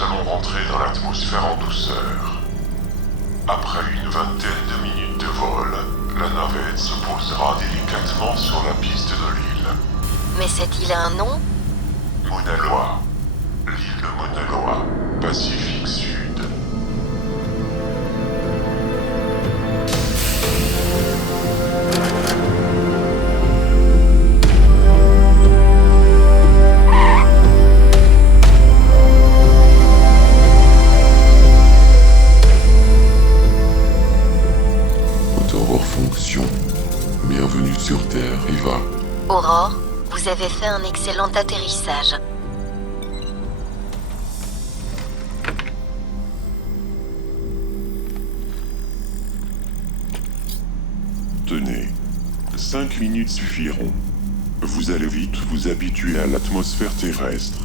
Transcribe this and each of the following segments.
nous allons rentrer dans l'atmosphère en douceur. Après une vingtaine de minutes de vol, la navette se posera délicatement sur la piste de l'île. Mais cette île a un nom? Mauna Loa. L'île de Mauna Loa, Pacifique Sud. Fonction. Bienvenue sur Terre, Eva. Aurore, vous avez fait un excellent atterrissage. Tenez, 5 minutes suffiront. Vous allez vite vous habituer à l'atmosphère terrestre.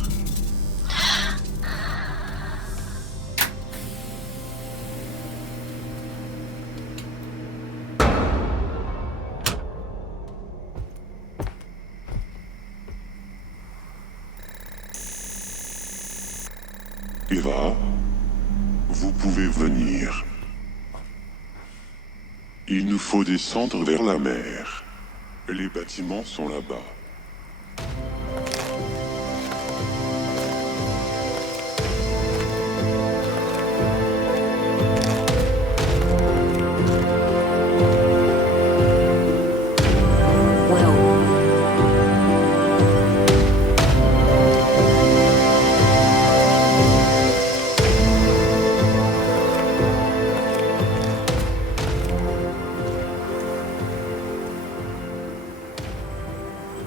Eva, vous pouvez venir. Il nous faut descendre vers la mer. Les bâtiments sont là-bas.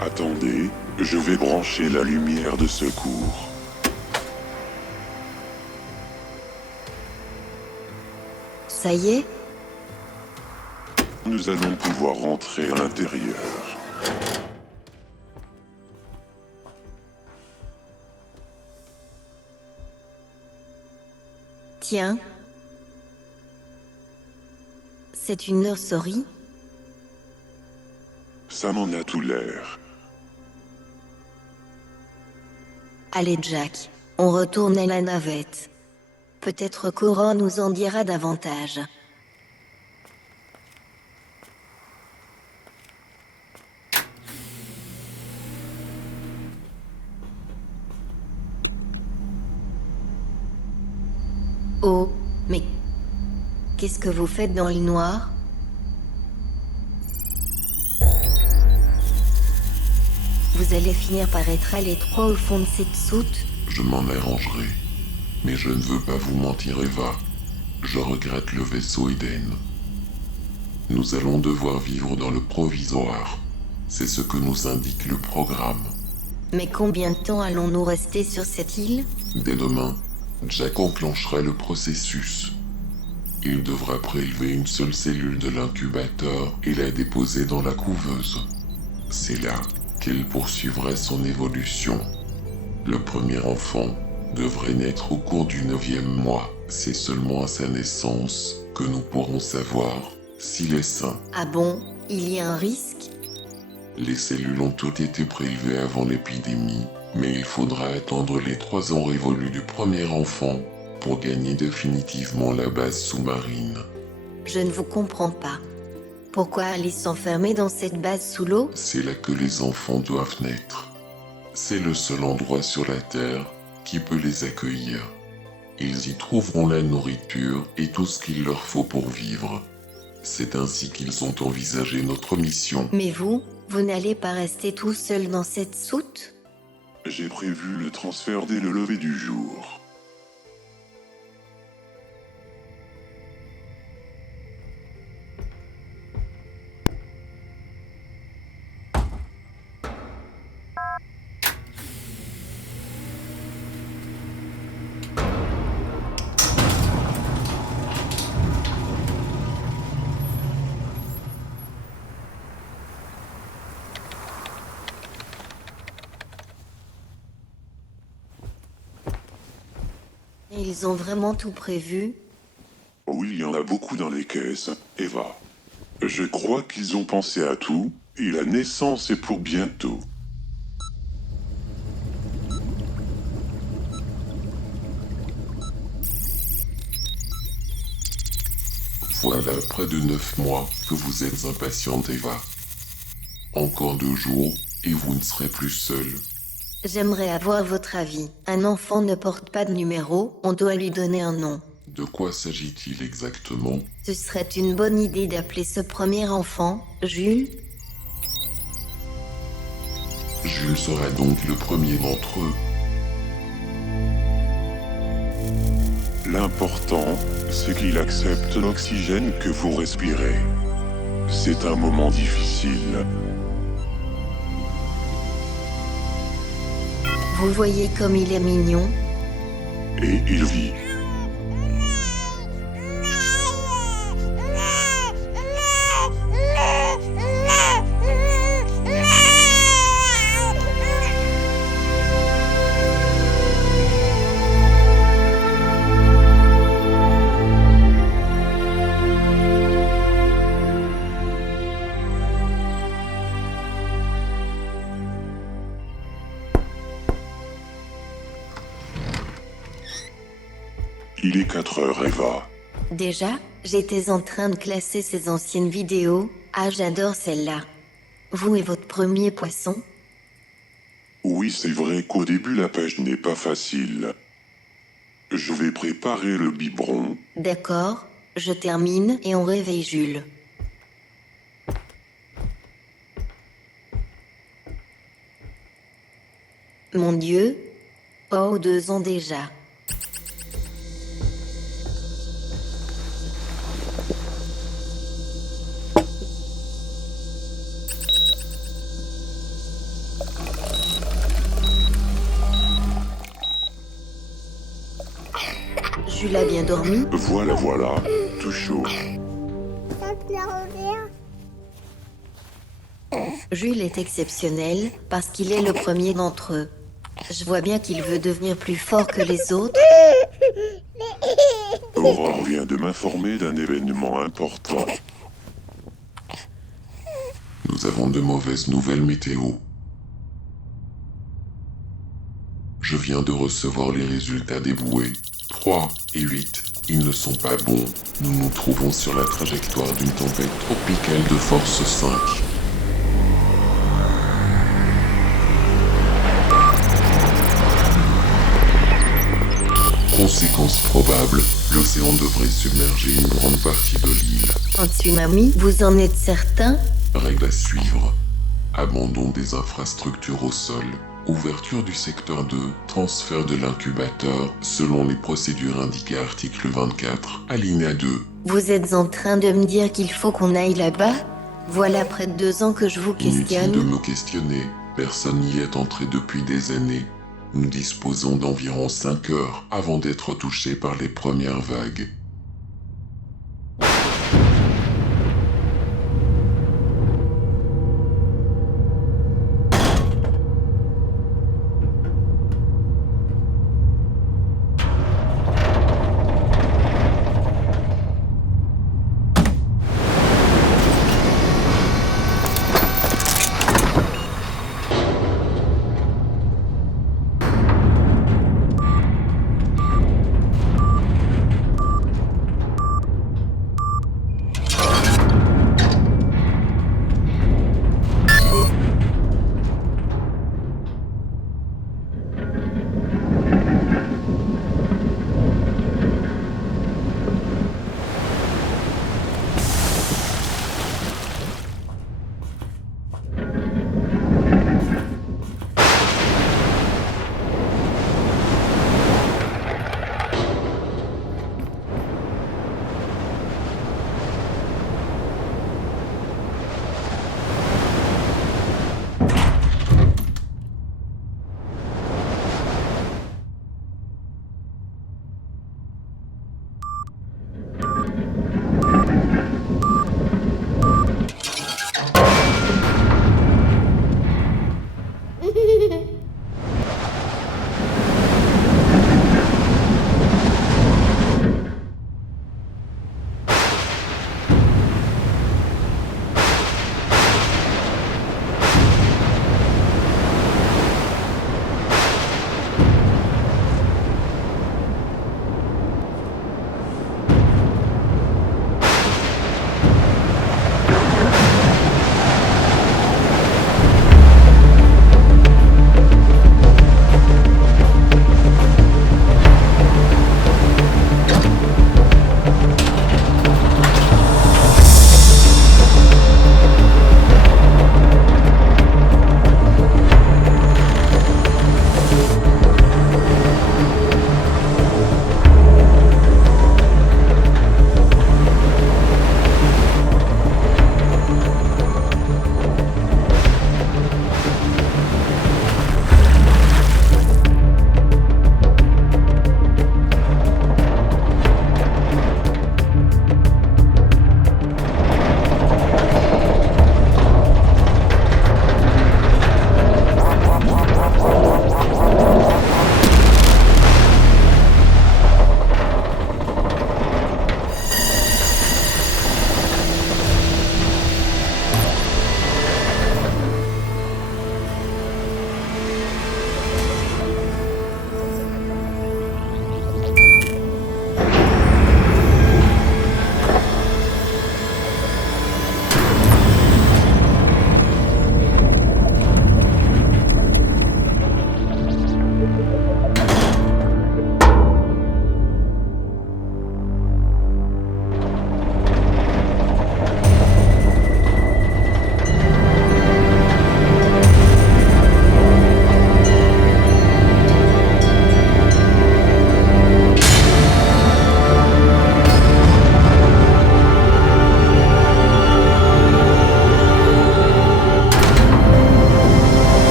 Attendez, je vais brancher la lumière de secours. Ça y est? Nous allons pouvoir rentrer à l'intérieur. Tiens. C'est une nurserie? Ça m'en a tout l'air. Allez Jack, on retourne à la navette. Peut-être qu'Aurore nous en dira davantage. Oh, mais qu'est-ce que vous faites dans le noir? Vous allez finir par être à l'étroit au fond de cette soute? Je m'en arrangerai. Mais je ne veux pas vous mentir, Eva. Je regrette le vaisseau Eden. Nous allons devoir vivre dans le provisoire. C'est ce que nous indique le programme. Mais combien de temps allons-nous rester sur cette île? Dès demain, Jack enclenchera le processus. Il devra prélever une seule cellule de l'incubateur et la déposer dans la couveuse. C'est là qu'elle poursuivra son évolution. Le premier enfant devrait naître au cours du 9e mois. C'est seulement à sa naissance que nous pourrons savoir s'il est sain. Ah bon? Il y a un risque? Les cellules ont toutes été prélevées avant l'épidémie, mais il faudra attendre les 3 ans révolus du premier enfant pour gagner définitivement la base sous-marine. Je ne vous comprends pas. Pourquoi aller s'enfermer dans cette base sous l'eau? C'est là que les enfants doivent naître. C'est le seul endroit sur la Terre qui peut les accueillir. Ils y trouveront la nourriture et tout ce qu'il leur faut pour vivre. C'est ainsi qu'ils ont envisagé notre mission. Mais vous n'allez pas rester tout seul dans cette soute? J'ai prévu le transfert dès le lever du jour. Et ils ont vraiment tout prévu? Oui, il y en a beaucoup dans les caisses, Eva. Je crois qu'ils ont pensé à tout, et la naissance est pour bientôt. Voilà près de 9 mois que vous êtes impatiente, Eva. Encore 2 jours, et vous ne serez plus seule. J'aimerais avoir votre avis. Un enfant ne porte pas de numéro, on doit lui donner un nom. De quoi s'agit-il exactement? Ce serait une bonne idée d'appeler ce premier enfant Jules. Jules sera donc le premier d'entre eux. L'important, c'est qu'il accepte l'oxygène que vous respirez. C'est un moment difficile. Vous voyez comme il est mignon. Et il vit. Il est 4 heures, Eva. Déjà, j'étais en train de classer ces anciennes vidéos. Ah, j'adore celle-là. Vous et votre premier poisson. Oui, c'est vrai qu'au début, la pêche n'est pas facile. Je vais préparer le biberon. D'accord, je termine et on réveille Jules. Mon Dieu. Oh, 2 ans déjà. Jules a bien dormi. Voilà, tout chaud. Jules est exceptionnel parce qu'il est le premier d'entre eux. Je vois bien qu'il veut devenir plus fort que les autres. Aurore vient de m'informer d'un événement important. Nous avons de mauvaises nouvelles météo. Je viens de recevoir les résultats des bouées. 3 et 8, ils ne sont pas bons. Nous nous trouvons sur la trajectoire d'une tempête tropicale de force 5. Conséquence probable, l'océan devrait submerger une grande partie de l'île. Un tsunami, vous en êtes certain? Règle à suivre. Abandon des infrastructures au sol. Ouverture du secteur 2, transfert de l'incubateur, selon les procédures indiquées article 24, alinéa 2. Vous êtes en train de me dire qu'il faut qu'on aille là-bas? Voilà près de 2 ans que je vous Inutile de questionne. me questionner, personne n'y est entré depuis des années. Nous disposons d'environ 5 heures avant d'être touchés par les premières vagues.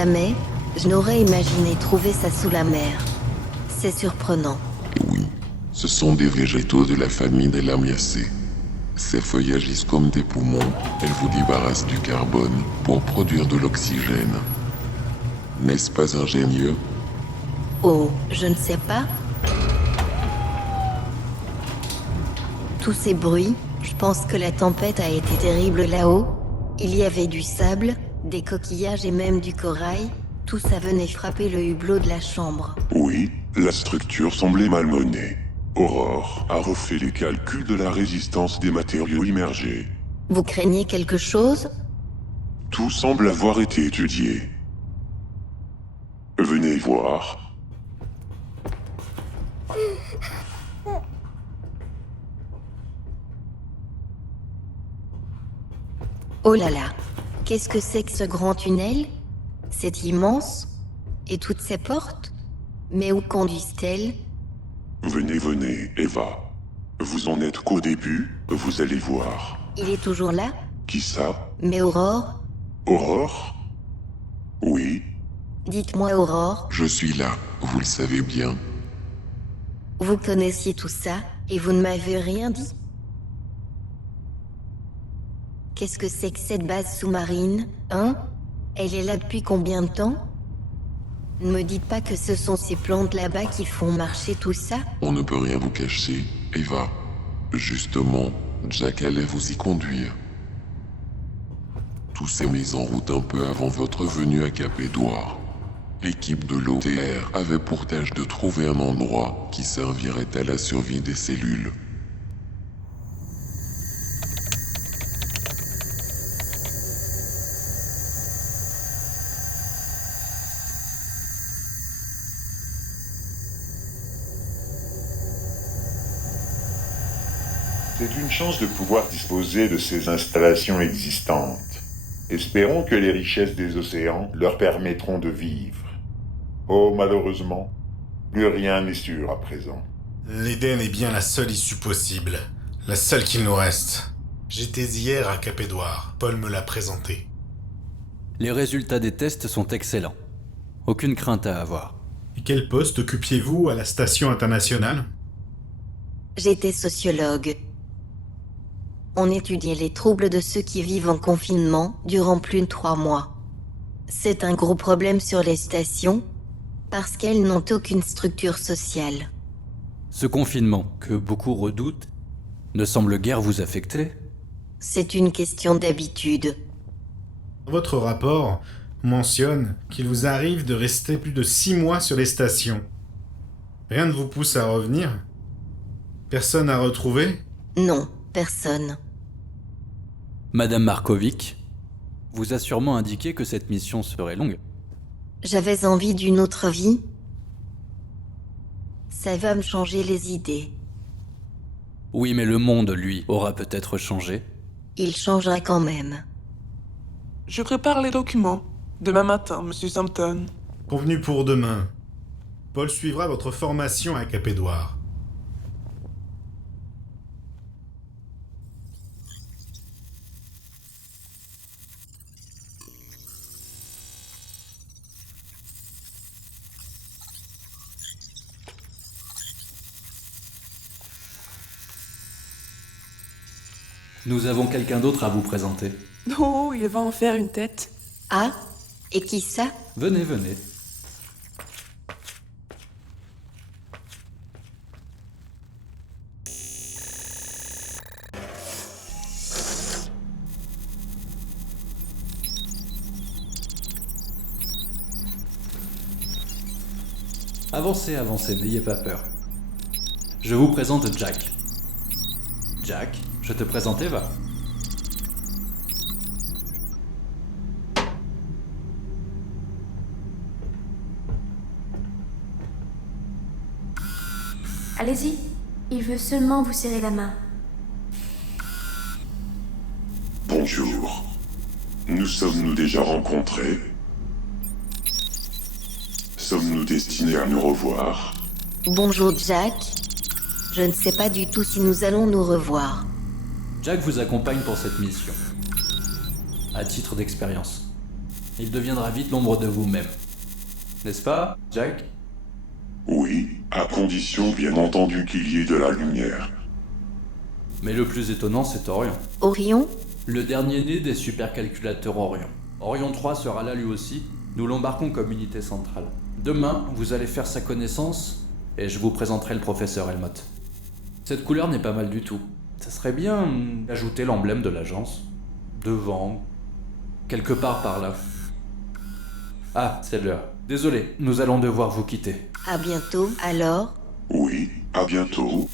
Jamais, je n'aurais imaginé trouver ça sous la mer. C'est surprenant. Et oui, ce sont des végétaux de la famille des Lamiacées. Ces feuilles agissent comme des poumons. Elles vous débarrassent du carbone pour produire de l'oxygène. N'est-ce pas ingénieux? Oh, je ne sais pas. Tous ces bruits, je pense que la tempête a été terrible là-haut. Il y avait du sable, des coquillages et même du corail. Tout ça venait frapper le hublot de la chambre. Oui, la structure semblait malmenée. Aurore a refait les calculs de la résistance des matériaux immergés. Vous craignez quelque chose? Tout semble avoir été étudié. Venez voir. Oh là là, qu'est-ce que c'est que ce grand tunnel? C'est immense? Et toutes ces portes? Mais où conduisent-elles? Venez, Eva. Vous en êtes qu'au début, vous allez voir. Il est toujours là? Qui ça? Mais Aurore? Aurore? Oui, Dites-moi Aurore, Je suis là, vous le savez bien. vous connaissiez tout ça et vous ne m'avez rien dit? Qu'est-ce que c'est que cette base sous-marine, hein? Elle est là depuis combien de temps? Ne me dites pas que ce sont ces plantes là-bas qui font marcher tout ça? On ne peut rien vous cacher, Eva. Justement, Jack allait vous y conduire. Tout s'est mis en route un peu avant votre venue à Cap-Édouard. L'équipe de l'OTR avait pour tâche de trouver un endroit qui servirait à la survie des cellules. C'est une chance de pouvoir disposer de ces installations existantes. Espérons que les richesses des océans leur permettront de vivre. Oh, malheureusement, plus rien n'est sûr à présent. L'Éden est bien la seule issue possible. La seule qu'il nous reste. J'étais hier à Cap-Édouard. Paul me l'a présenté. Les résultats des tests sont excellents. Aucune crainte à avoir. Et quel poste occupiez-vous à la station internationale? J'étais sociologue. On étudiait les troubles de ceux qui vivent en confinement durant plus de 3 mois. C'est un gros problème sur les stations, parce qu'elles n'ont aucune structure sociale. Ce confinement, que beaucoup redoutent, ne semble guère vous affecter. C'est une question d'habitude. Votre rapport mentionne qu'il vous arrive de rester plus de 6 mois sur les stations. Rien ne vous pousse à revenir? Personne à retrouver? Non, personne. Madame Markovic vous a sûrement indiqué que cette mission serait longue. J'avais envie d'une autre vie. Ça va me changer les idées. Oui, mais le monde, lui, aura peut-être changé. Il changera quand même. Je prépare les documents. Demain matin, Monsieur Sampton. Convenu pour demain. Paul suivra votre formation à Cap-Édouard. Nous avons quelqu'un d'autre à vous présenter. Oh, il va en faire une tête. Ah? Et qui ça? Venez, venez. Avancez, avancez, n'ayez pas peur. Je vous présente Jack. Jack, je te présente Eva. Allez-y, il veut seulement vous serrer la main. bonjour. Nous sommes-nous déjà rencontrés? Sommes-nous destinés à nous revoir? Bonjour Jack. Je ne sais pas du tout si nous allons nous revoir. Jack vous accompagne pour cette mission. À titre d'expérience. il deviendra vite l'ombre de vous-même. N'est-ce pas, Jack? Oui, à condition bien entendu qu'il y ait de la lumière. Mais le plus étonnant, c'est Orion. Orion? Le dernier né des supercalculateurs Orion. Orion 3 sera là lui aussi. Nous l'embarquons comme unité centrale. Demain, vous allez faire sa connaissance et je vous présenterai le professeur Helmut. Cette couleur n'est pas mal du tout. Ça serait bien d'ajouter l'emblème de l'agence. Devant. Quelque part par là. Ah, c'est l'heure. Désolé, nous allons devoir vous quitter. À bientôt, alors. Oui, à bientôt.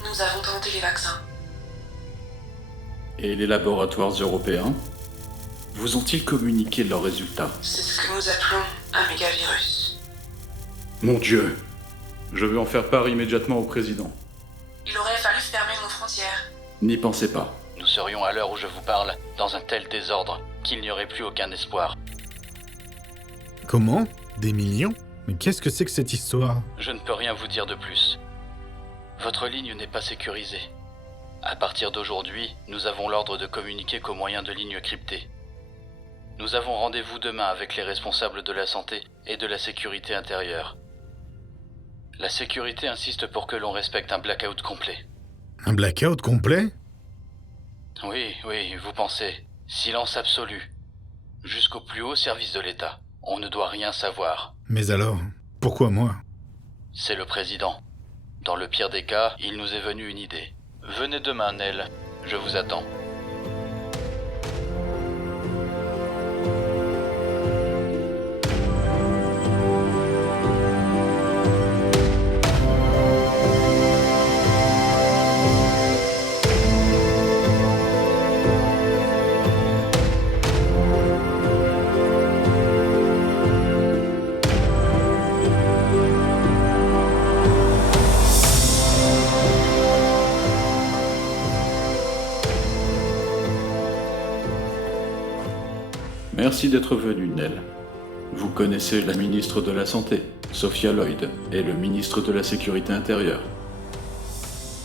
Nous avons tenté les vaccins. Et les laboratoires européens vous ont-ils communiqué leurs résultats? C'est ce que nous appelons un mégavirus. Mon Dieu! Je veux en faire part immédiatement au président. Il aurait fallu fermer nos frontières. N'y pensez pas. Nous serions à l'heure où je vous parle dans un tel désordre qu'il n'y aurait plus aucun espoir. Comment? Des millions? Mais qu'est-ce que c'est que cette histoire? Je ne peux rien vous dire de plus. Votre ligne n'est pas sécurisée. À partir d'aujourd'hui, nous avons l'ordre de communiquer qu'au moyen de lignes cryptées. Nous avons rendez-vous demain avec les responsables de la santé et de la sécurité intérieure. La sécurité insiste pour que l'on respecte un blackout complet. Un blackout complet? Oui, vous pensez. Silence absolu. Jusqu'au plus haut service de l'État. On ne doit rien savoir. Mais alors, pourquoi moi? C'est le président. Dans le pire des cas, il nous est venu une idée. Venez demain, Nell. Je vous attends. Merci d'être venu, Nell. Vous connaissez la ministre de la Santé, Sophia Lloyd, et le ministre de la Sécurité intérieure.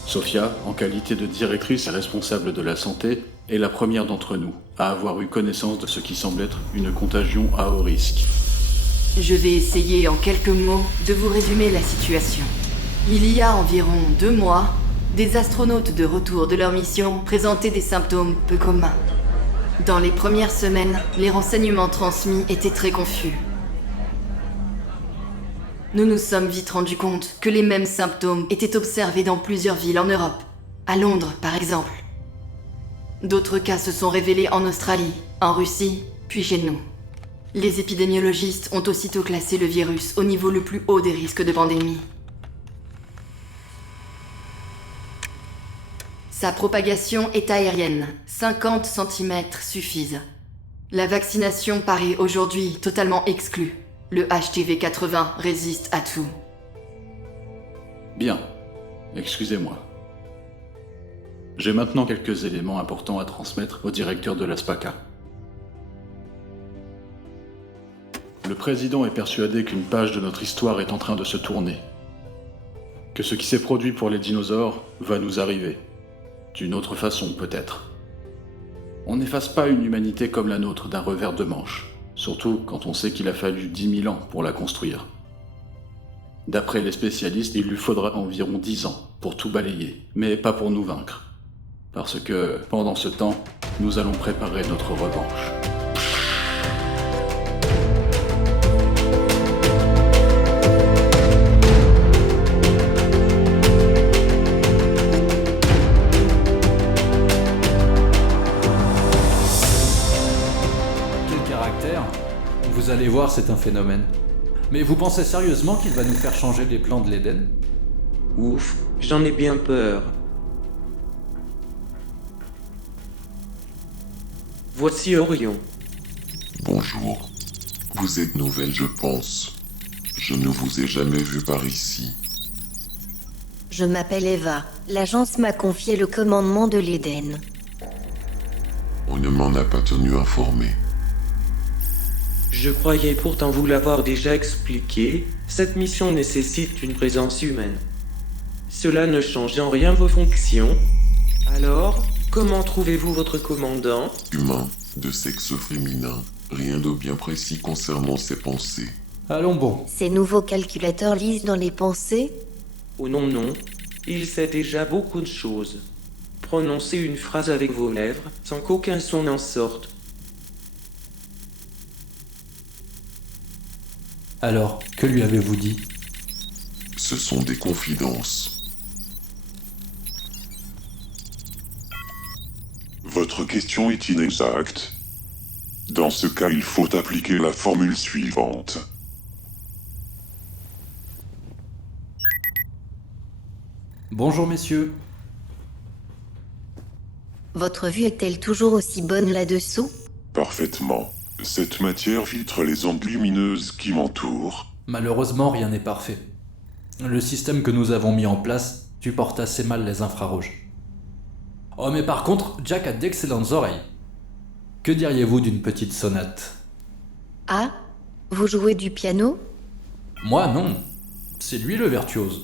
Sophia, en qualité de directrice et responsable de la santé, est la première d'entre nous à avoir eu connaissance de ce qui semble être une contagion à haut risque. Je vais essayer en quelques mots de vous résumer la situation. Il y a environ 2 mois, des astronautes de retour de leur mission présentaient des symptômes peu communs. Dans les premières semaines, les renseignements transmis étaient très confus. Nous nous sommes vite rendus compte que les mêmes symptômes étaient observés dans plusieurs villes en Europe, à Londres par exemple. D'autres cas se sont révélés en Australie, en Russie, puis chez nous. Les épidémiologistes ont aussitôt classé le virus au niveau le plus haut des risques de pandémie. Sa propagation est aérienne, 50 cm suffisent. La vaccination paraît aujourd'hui totalement exclue. Le HTV-80 résiste à tout. Bien. Excusez-moi. J'ai maintenant quelques éléments importants à transmettre au directeur de la SPACA. Le président est persuadé qu'une page de notre histoire est en train de se tourner. Que ce qui s'est produit pour les dinosaures va nous arriver. D'une autre façon, peut-être. On n'efface pas une humanité comme la nôtre d'un revers de manche, surtout quand on sait qu'il a fallu 10 000 ans pour la construire. D'après les spécialistes, il lui faudra environ 10 ans pour tout balayer, mais pas pour nous vaincre. Parce que, pendant ce temps, nous allons préparer notre revanche. Vous allez voir, c'est un phénomène. Mais vous pensez sérieusement qu'il va nous faire changer les plans de l'Éden? Ouf, j'en ai bien peur. Voici Orion. Bonjour. Vous êtes nouvelle, je pense. Je ne vous ai jamais vu par ici. Je m'appelle Eva. L'agence m'a confié le commandement de l'Éden. On ne m'en a pas tenu informé. Je croyais pourtant vous l'avoir déjà expliqué, cette mission nécessite une présence humaine. Cela ne change en rien vos fonctions. Alors, comment trouvez-vous votre commandant? Humain, de sexe féminin, rien de bien précis concernant ses pensées. Allons bon. Ces nouveaux calculateurs lisent dans les pensées? Oh non, non. Il sait déjà beaucoup de choses. Prononcez une phrase avec vos lèvres, sans qu'aucun son n'en sorte. Alors, que lui avez-vous dit? Ce sont des confidences. Votre question est inexacte. Dans ce cas, il faut appliquer la formule suivante. Bonjour messieurs. Votre vue est-elle toujours aussi bonne là-dessous? Parfaitement. Cette matière filtre les ondes lumineuses qui m'entourent. Malheureusement, rien n'est parfait. Le système que nous avons mis en place supporte assez mal les infrarouges. Oh mais par contre, Jack a d'excellentes oreilles. Que diriez-vous d'une petite sonate? Ah, vous jouez du piano? Moi non. C'est lui le virtuose.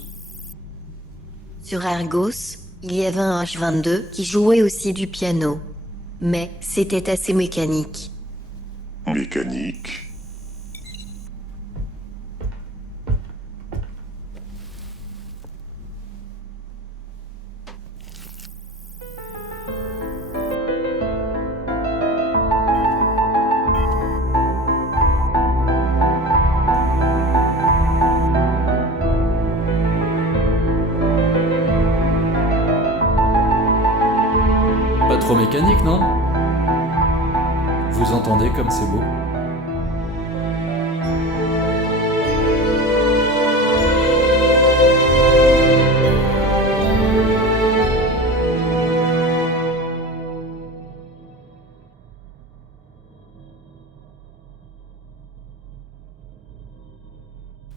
Sur Argos, il y avait un H-22 qui jouait aussi du piano. Mais c'était assez mécanique. Mécanique. Pas trop mécanique, non? Vous entendez comme c'est beau?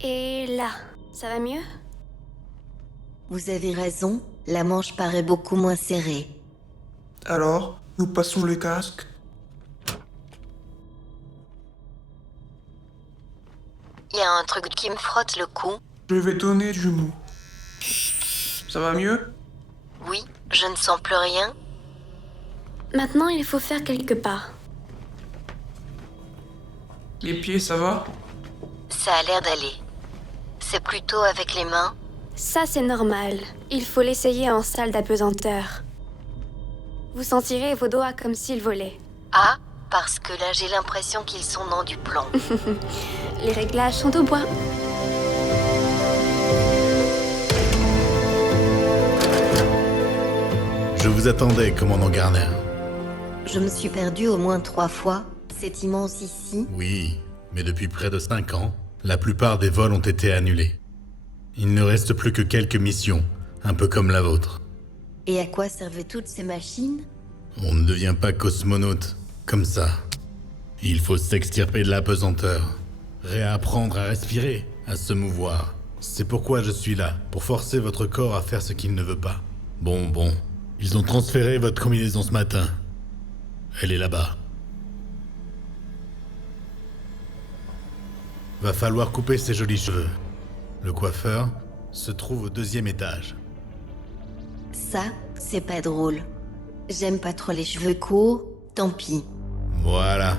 Et là, ça va mieux? Vous avez raison, la manche paraît beaucoup moins serrée. Alors, nous passons le casque. Il y a un truc qui me frotte le cou. Je vais donner du mou. Ça va mieux? Oui, je ne sens plus rien. Maintenant, il faut faire quelques pas. Les pieds, ça va? Ça a l'air d'aller. C'est plutôt avec les mains. Ça, c'est normal. Il faut l'essayer en salle d'apesanteur. Vous sentirez vos doigts comme s'ils volaient. Ah, parce que là j'ai l'impression qu'ils sont dans du plomb. Les réglages sont au bois. Je vous attendais, commandant Garner. Je me suis perdu au moins 3 fois. C'est immense ici. Oui, mais depuis près de 5 ans, la plupart des vols ont été annulés. Il ne reste plus que quelques missions, un peu comme la vôtre. Et à quoi servaient toutes ces machines? On ne devient pas cosmonaute comme ça. Il faut s'extirper de la pesanteur, réapprendre à respirer, à se mouvoir. C'est pourquoi je suis là, pour forcer votre corps à faire ce qu'il ne veut pas. Bon, ils ont transféré votre combinaison ce matin. Elle est là-bas. Va falloir couper ses jolis cheveux. Le coiffeur se trouve au 2e étage. Ça, c'est pas drôle. J'aime pas trop les cheveux courts, tant pis. Voilà.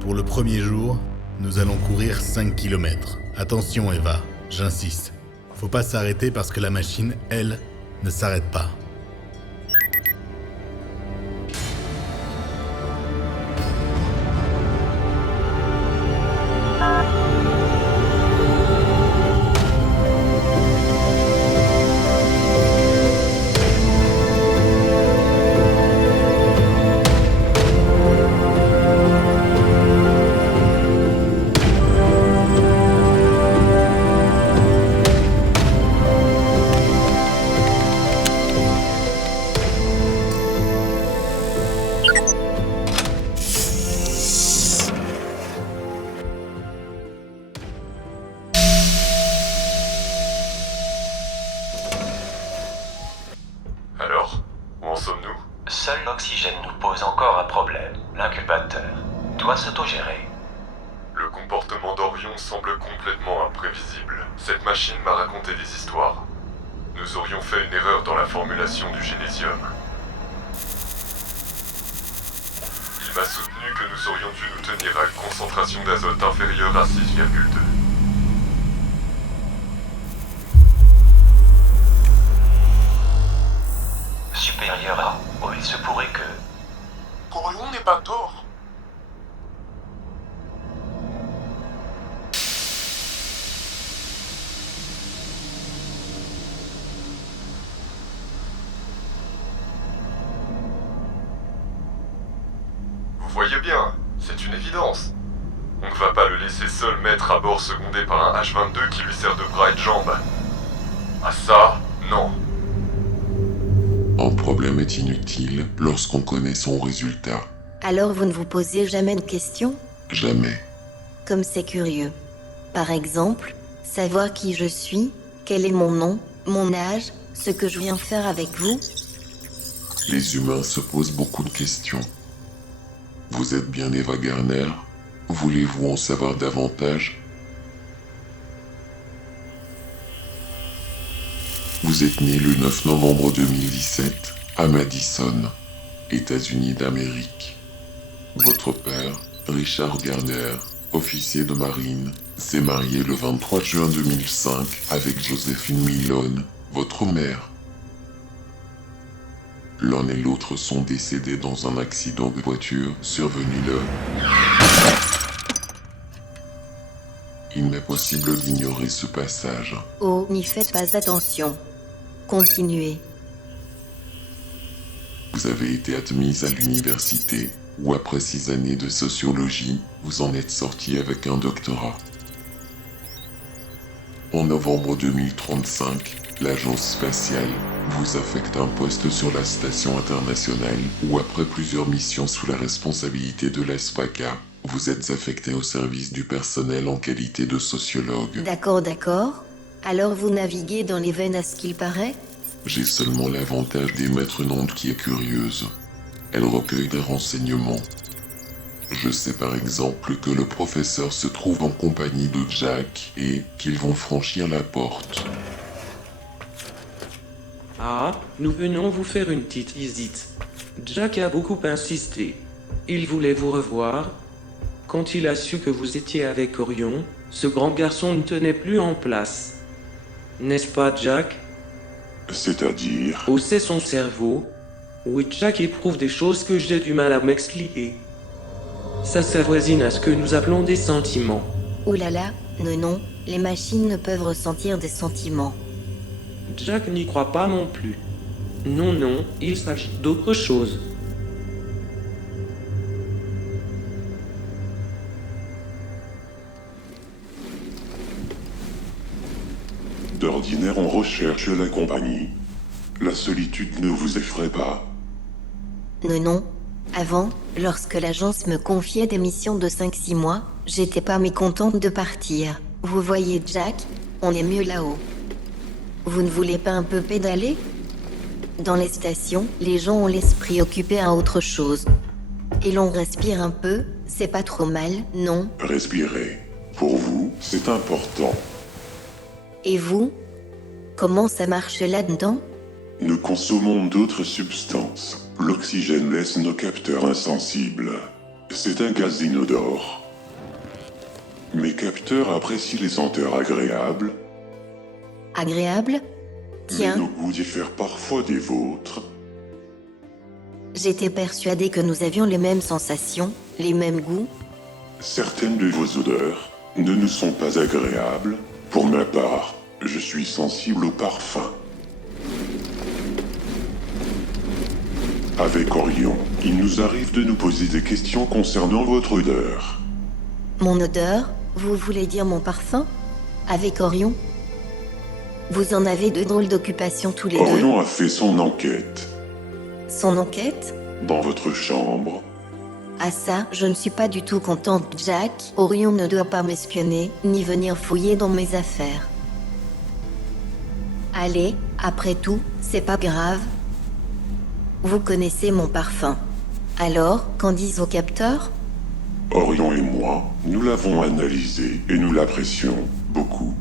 Pour le premier jour, nous allons courir 5 km. Attention Eva, j'insiste. Faut pas s'arrêter parce que la machine, elle, ne s'arrête pas. Alors, où en sommes-nous? Seul l'oxygène nous pose encore un problème. L'incubateur doit s'autogérer. Orion semble complètement imprévisible. Cette machine m'a raconté des histoires. Nous aurions fait une erreur dans la formulation du génésium. Il m'a soutenu que nous aurions dû nous tenir à une concentration d'azote inférieure à 6,2. Supérieur à... Oh, il se pourrait que... Orion n'est pas tort. Vous voyez bien, c'est une évidence. On ne va pas le laisser seul mettre à bord secondé par un H-22 qui lui sert de bras et de jambes. Ah ça, non. Un problème est inutile lorsqu'on connaît son résultat. Alors vous ne vous posez jamais de questions? Jamais. Comme c'est curieux. Par exemple, savoir qui je suis, quel est mon nom, mon âge, ce que je viens faire avec vous. Les humains se posent beaucoup de questions. Vous êtes bien Eva Garner? Voulez-vous en savoir davantage? Vous êtes né le 9 novembre 2017 à Madison, États-Unis d'Amérique. Votre père, Richard Garner, officier de marine, s'est marié le 23 juin 2005 avec Joséphine Milone, votre mère. L'un et l'autre sont décédés dans un accident de voiture survenu le... Il m'est possible d'ignorer ce passage. Oh, n'y faites pas attention. Continuez. Vous avez été admise à l'université, où après 6 années de sociologie, vous en êtes sorti avec un doctorat. En novembre 2035, l'agence spatiale vous affecte un poste sur la station internationale, où après plusieurs missions sous la responsabilité de la SPACA, vous êtes affecté au service du personnel en qualité de sociologue. D'accord. Alors vous naviguez dans les veines à ce qu'il paraît? J'ai seulement l'avantage d'émettre une onde qui est curieuse. Elle recueille des renseignements. Je sais par exemple que le professeur se trouve en compagnie de Jack et qu'ils vont franchir la porte. Ah, nous venons vous faire une petite visite. Jack a beaucoup insisté. Il voulait vous revoir. Quand il a su que vous étiez avec Orion, ce grand garçon ne tenait plus en place. N'est-ce pas, Jack? C'est-à-dire... Oh, c'est son cerveau. Oui, Jack éprouve des choses que j'ai du mal à m'expliquer. Ça s'avoisine à ce que nous appelons des sentiments. Ouh là là, non, les machines ne peuvent ressentir des sentiments. Jack n'y croit pas non plus. Non, il s'agit d'autre chose. D'ordinaire, on recherche la compagnie. La solitude ne vous effraie pas. Non. Avant, lorsque l'agence me confiait des missions de 5-6 mois, j'étais pas mécontente de partir. Vous voyez, Jack, on est mieux là-haut. Vous ne voulez pas un peu pédaler? Dans les stations, les gens ont l'esprit occupé à autre chose. Et l'on respire un peu, c'est pas trop mal, non? Respirer. Pour vous, c'est important. Et vous? Comment ça marche là-dedans? Nous consommons d'autres substances. L'oxygène laisse nos capteurs insensibles. C'est un gaz inodore. Mes capteurs apprécient les senteurs agréables. Agréable? Tiens. Mais nos goûts diffèrent parfois des vôtres. J'étais persuadée que nous avions les mêmes sensations, les mêmes goûts. Certaines de vos odeurs ne nous sont pas agréables. Pour ma part, je suis sensible au parfum. Avec Orion, il nous arrive de nous poser des questions concernant votre odeur. Mon odeur? Vous voulez dire mon parfum? Avec Orion? Vous en avez deux drôles d'occupations tous les deux. Orion a fait son enquête. Son enquête? Dans votre chambre. Ah ça, je ne suis pas du tout contente, Jack. Orion ne doit pas m'espionner, ni venir fouiller dans mes affaires. Allez, après tout, c'est pas grave. Vous connaissez mon parfum. Alors, qu'en disent vos capteurs? Orion et moi, nous l'avons analysé et nous l'apprécions beaucoup.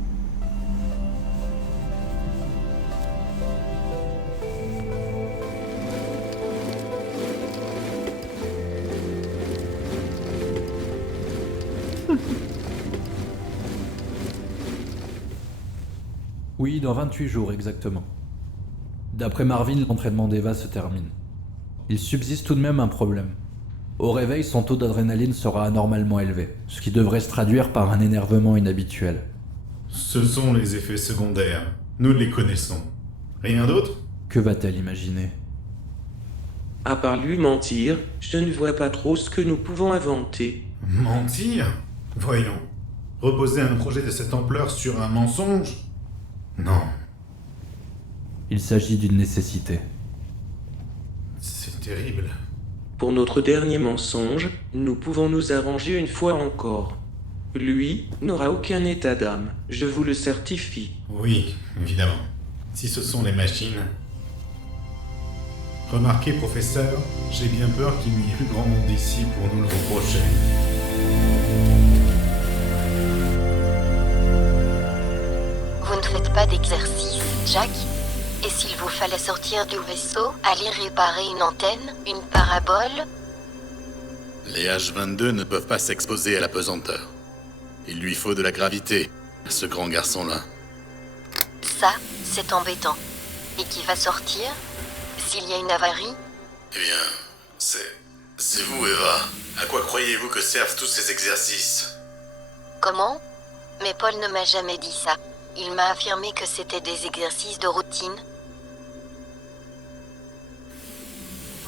Oui, dans 28 jours exactement. D'après Marvin, l'entraînement d'Eva se termine. Il subsiste tout de même un problème. Au réveil, son taux d'adrénaline sera anormalement élevé, ce qui devrait se traduire par un énervement inhabituel. Ce sont les effets secondaires. Nous les connaissons. Rien d'autre? Que va-t-elle imaginer? À part lui mentir, je ne vois pas trop ce que nous pouvons inventer. Mentir? Voyons. Reposer un projet de cette ampleur sur un mensonge? Non. Il s'agit d'une nécessité. C'est terrible. Pour notre dernier mensonge, nous pouvons nous arranger une fois encore. Lui n'aura aucun état d'âme, je vous le certifie. Oui, évidemment. Si ce sont les machines... Remarquez, professeur, j'ai bien peur qu'il n'y ait plus grand monde ici pour nous le reprocher. Vous ne faites pas d'exercice, Jack? Et s'il vous fallait sortir du vaisseau, aller réparer une antenne, une parabole? Les H-22 ne peuvent pas s'exposer à la pesanteur. Il lui faut de la gravité, à ce grand garçon-là. Ça, c'est embêtant. Et qui va sortir? S'il y a une avarie? Eh bien, c'est vous, Eva. À quoi croyez-vous que servent tous ces exercices? Comment? Mais Paul ne m'a jamais dit ça. Il m'a affirmé que c'était des exercices de routine.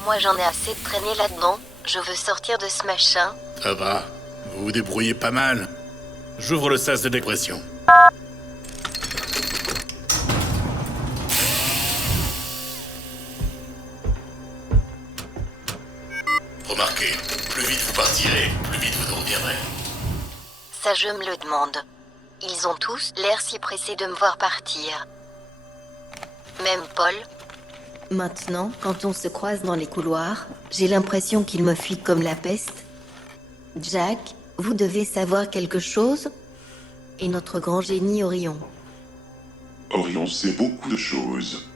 Moi, j'en ai assez de traîner là-dedans. Je veux sortir de ce machin. Ça va, vous vous débrouillez pas mal. J'ouvre le sas de dépression. Remarquez, plus vite vous partirez, plus vite vous reviendrez. Ça, je me le demande. Ils ont tous l'air si pressés de me voir partir. Même Paul. Maintenant, quand on se croise dans les couloirs, j'ai l'impression qu'il me fuit comme la peste. Jack, vous devez savoir quelque chose? Et notre grand génie Orion. Orion sait beaucoup de choses.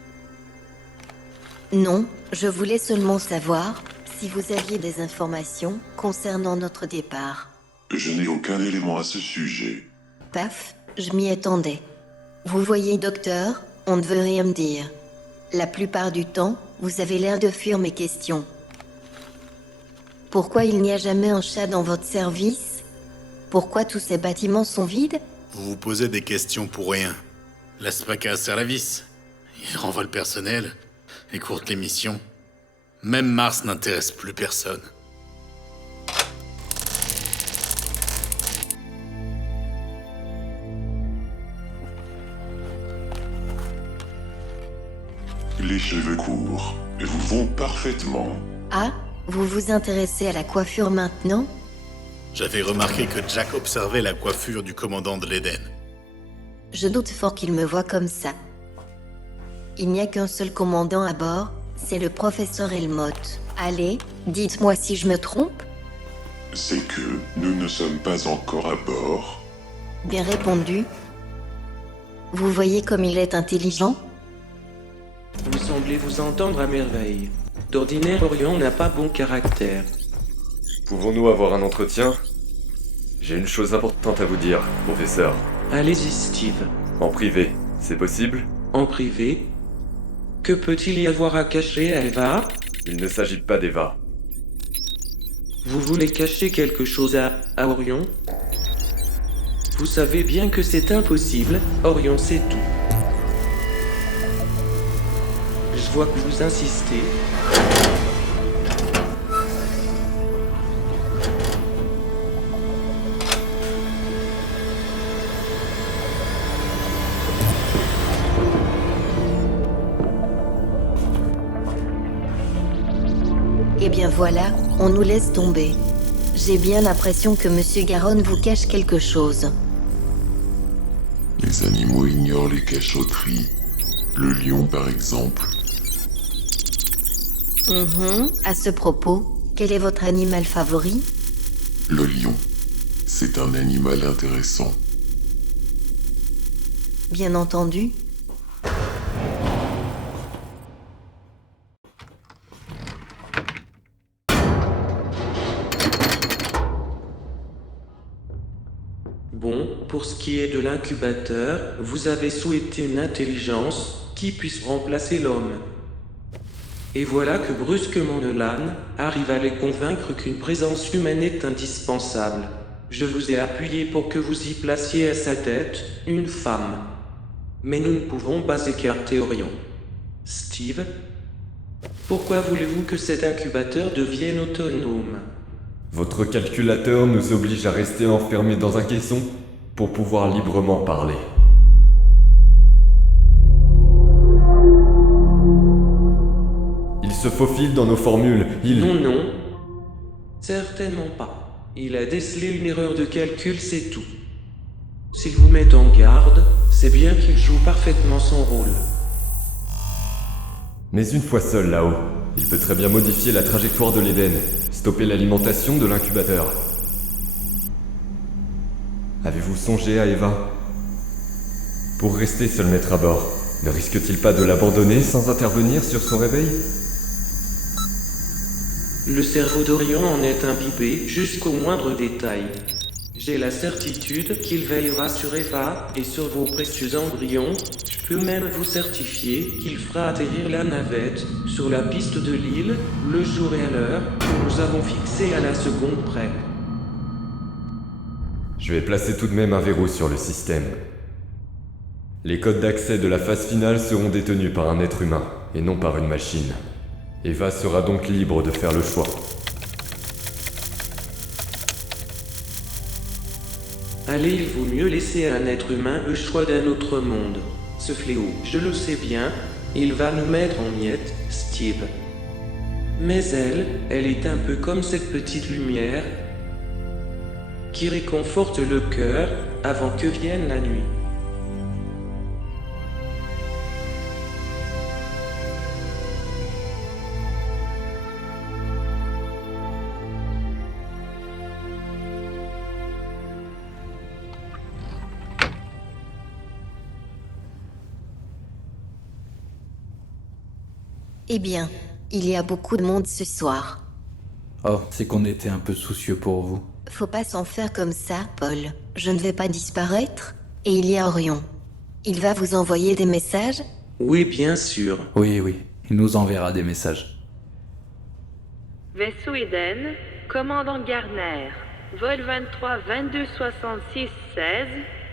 Non, je voulais seulement savoir si vous aviez des informations concernant notre départ. Je n'ai aucun élément à ce sujet. Paf, je m'y attendais. Vous voyez, docteur, on ne veut rien me dire. La plupart du temps, vous avez l'air de fuir mes questions. Pourquoi il n'y a jamais un chat dans votre service? Pourquoi tous ces bâtiments sont vides? Vous vous posez des questions pour rien. La SPACA sert la vis. Il renvoie le personnel, écourte les missions. Même Mars n'intéresse plus personne. Les cheveux courts vous vont parfaitement. Ah, vous vous intéressez à la coiffure maintenant? J'avais remarqué que Jack observait la coiffure du commandant de l'Éden. Je doute fort qu'il me voie comme ça. Il n'y a qu'un seul commandant à bord, c'est le professeur Helmut. Allez, dites-moi si je me trompe? C'est que nous ne sommes pas encore à bord. Bien répondu. Vous voyez comme il est intelligent? Vous semblez vous entendre à merveille. D'ordinaire, Orion n'a pas bon caractère. Pouvons-nous avoir un entretien? J'ai une chose importante à vous dire, professeur. Allez-y, Steve. En privé, c'est possible? En privé? Que peut-il y avoir à cacher, Eva? Il ne s'agit pas d'Eva. Vous voulez cacher quelque chose à Orion? Vous savez bien que c'est impossible, Orion sait tout. Je vois que vous insistez. Eh bien voilà, on nous laisse tomber. J'ai bien l'impression que Monsieur Garonne vous cache quelque chose. Les animaux ignorent les cachotteries. Le lion, par exemple. À ce propos, quel est votre animal favori? Le lion. C'est un animal intéressant. Bien entendu. Bon, pour ce qui est de l'incubateur, vous avez souhaité une intelligence qui puisse remplacer l'homme. Et voilà que brusquement Nolan arrive à les convaincre qu'une présence humaine est indispensable. Je vous ai appuyé pour que vous y placiez à sa tête une femme. Mais nous ne pouvons pas écarter Orion. Steve, pourquoi voulez-vous que cet incubateur devienne autonome ? Votre calculateur nous oblige à rester enfermés dans un caisson pour pouvoir librement parler. Il se faufile dans nos formules, Non. Certainement pas. Il a décelé une erreur de calcul, c'est tout. S'il vous met en garde, c'est bien qu'il joue parfaitement son rôle. Mais une fois seul là-haut, il peut très bien modifier la trajectoire de l'Éden, stopper l'alimentation de l'incubateur. Avez-vous songé à Eva ? Pour rester seul maître à bord, ne risque-t-il pas de l'abandonner sans intervenir sur son réveil ? Le cerveau d'Orion en est imbibé jusqu'au moindre détail. J'ai la certitude qu'il veillera sur Eva et sur vos précieux embryons. Je peux même vous certifier qu'il fera atterrir la navette sur la piste de l'île, le jour et à l'heure que nous avons fixé à la seconde près. Je vais placer tout de même un verrou sur le système. Les codes d'accès de la phase finale seront détenus par un être humain, et non par une machine. Eva sera donc libre de faire le choix. Allez, il vaut mieux laisser à un être humain le choix d'un autre monde. Ce fléau, je le sais bien, il va nous mettre en miettes, Steve. Mais elle est un peu comme cette petite lumière qui réconforte le cœur avant que vienne la nuit. Eh bien, il y a beaucoup de monde ce soir. Oh, c'est qu'on était un peu soucieux pour vous. Faut pas s'en faire comme ça, Paul. Je ne vais pas disparaître. Et il y a Orion. Il va vous envoyer des messages ? Oui, bien sûr. Oui, il nous enverra des messages. Vaisseau Eden, commandant Garner, vol 23 22 66 16,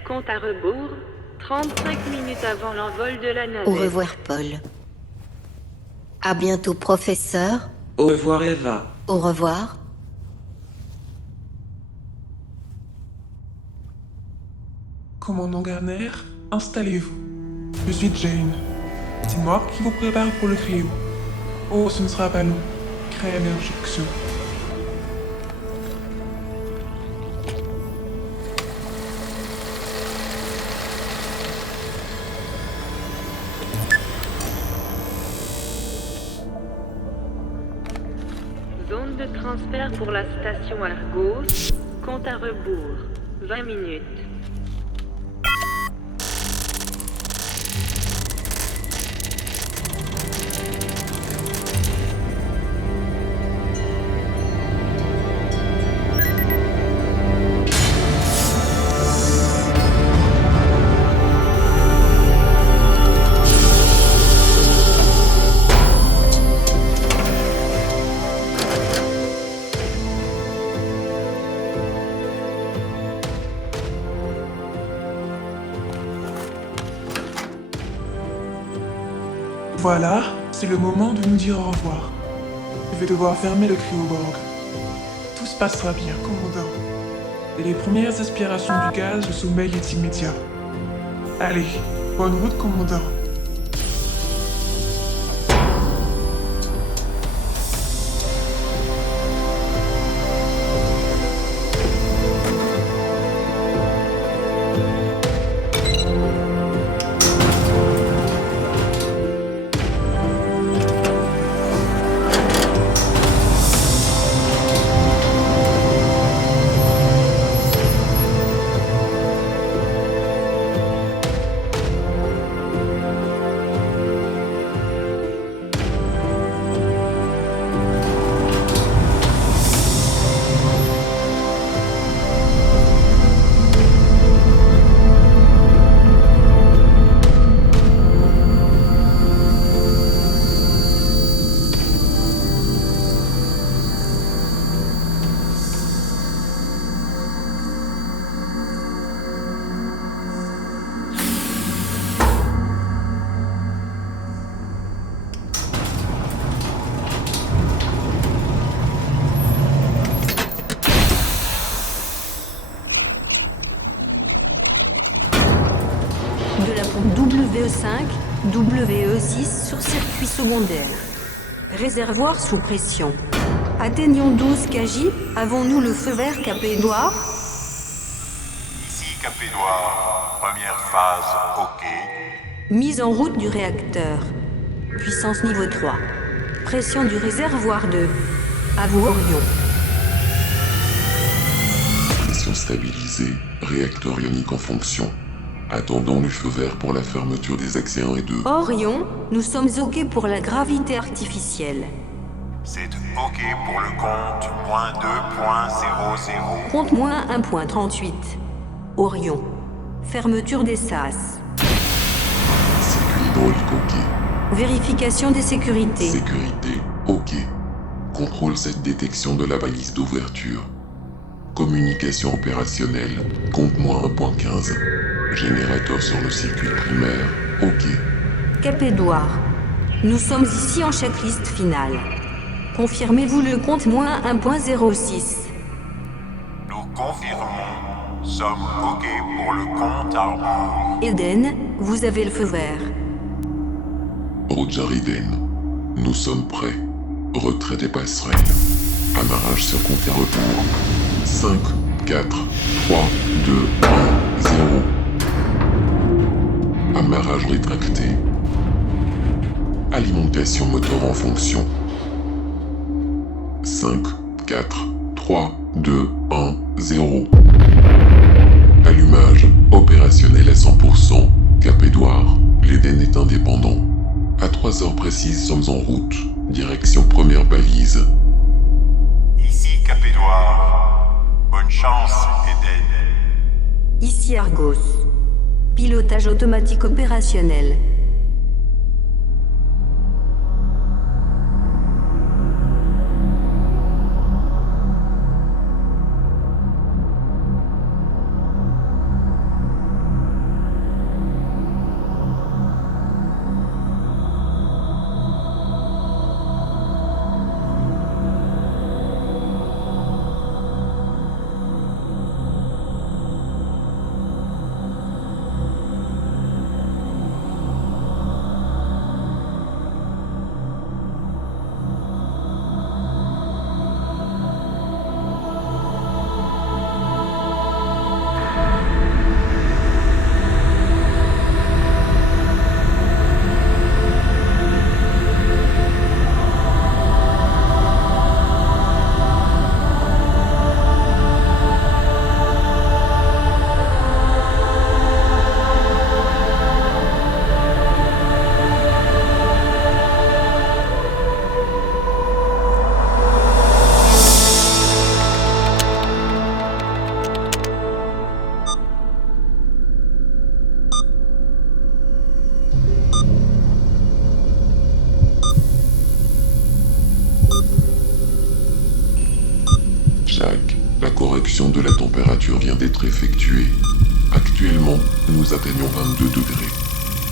compte à rebours, 35 minutes avant l'envol de la navette. Au revoir, Paul. À bientôt, professeur. Au revoir, Eva. Au revoir. Commandant Garner, installez-vous. Je suis Jane. C'est moi qui vous prépare pour le fléau. Oh, ce ne sera pas long. Crème et injection. Zone de transfert pour la station Argos, compte à rebours, 20 minutes. Voilà, c'est le moment de nous dire au revoir. Je vais devoir fermer le cryoborg. Tout se passera bien, commandant. Et les premières aspirations du gaz, le sommeil est immédiat. Allez, bonne route, commandant. la pompe WE5, WE6 sur circuit secondaire. Réservoir sous pression. Atteignons 12 kJ. Avons-nous le feu vert, Cap Édouard? Ici Cap Édouard. Première phase, OK. Mise en route du réacteur. Puissance niveau 3. Pression du réservoir 2. À vous, Orion. Pression stabilisée, réacteur ionique en fonction. Attendons le feu vert pour la fermeture des accès 1 et 2. Orion, nous sommes OK pour la gravité artificielle. C'est OK pour le compte -2.00. Compte -1.38. Orion. Fermeture des sas. Circuit hydraulique OK. Vérification des sécurités. Sécurité OK. Contrôle cette détection de la balise d'ouverture. Communication opérationnelle. Compte -1.15. Générateur sur le circuit primaire. OK. Cap Édouard. Nous sommes ici en checklist finale. Confirmez-vous le compte -1.06. Nous confirmons. Sommes OK pour le compte Arbour. Eden, vous avez le feu vert. Roger Eden. Nous sommes prêts. Retrait des passerelles. Amarrage sur compte à rebours. 5, 4, 3, 2, 1, 0. Amarrage rétracté. Alimentation moteur en fonction. 5, 4, 3, 2, 1, 0. Allumage opérationnel à 100%. Cap Édouard, l'Eden est indépendant. À 3 heures précises, sommes en route. Direction première balise. Ici Cap Édouard. Bonne chance, Eden. Ici Argos. Pilotage automatique opérationnel. La correction de la température vient d'être effectuée. Actuellement, nous atteignons 22 degrés.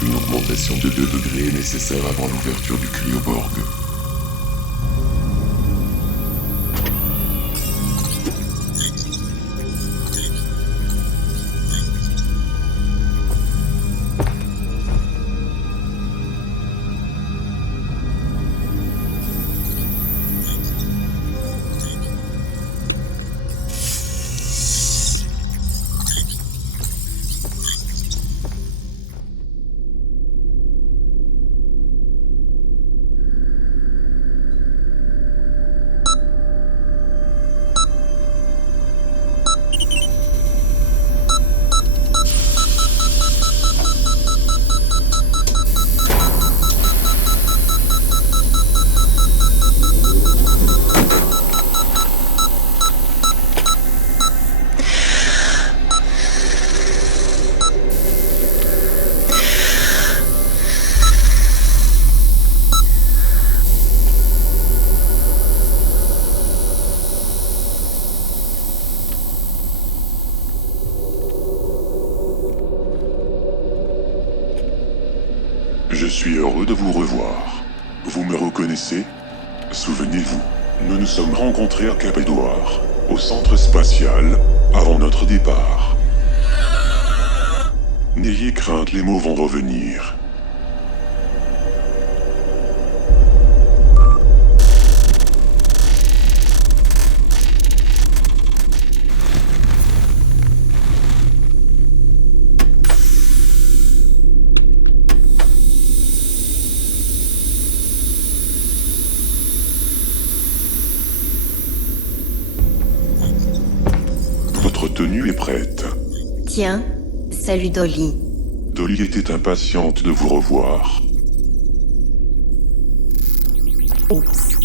Une augmentation de 2 degrés est nécessaire avant l'ouverture du cryoborg. Je suis heureux de vous revoir. Vous me reconnaissez? Souvenez-vous, nous nous sommes rencontrés à Cap Édouard, au centre spatial, avant notre départ. N'ayez crainte, les mots vont revenir. Votre tenue est prête. Tiens, salut Dolly. Dolly était impatiente de vous revoir. Oups.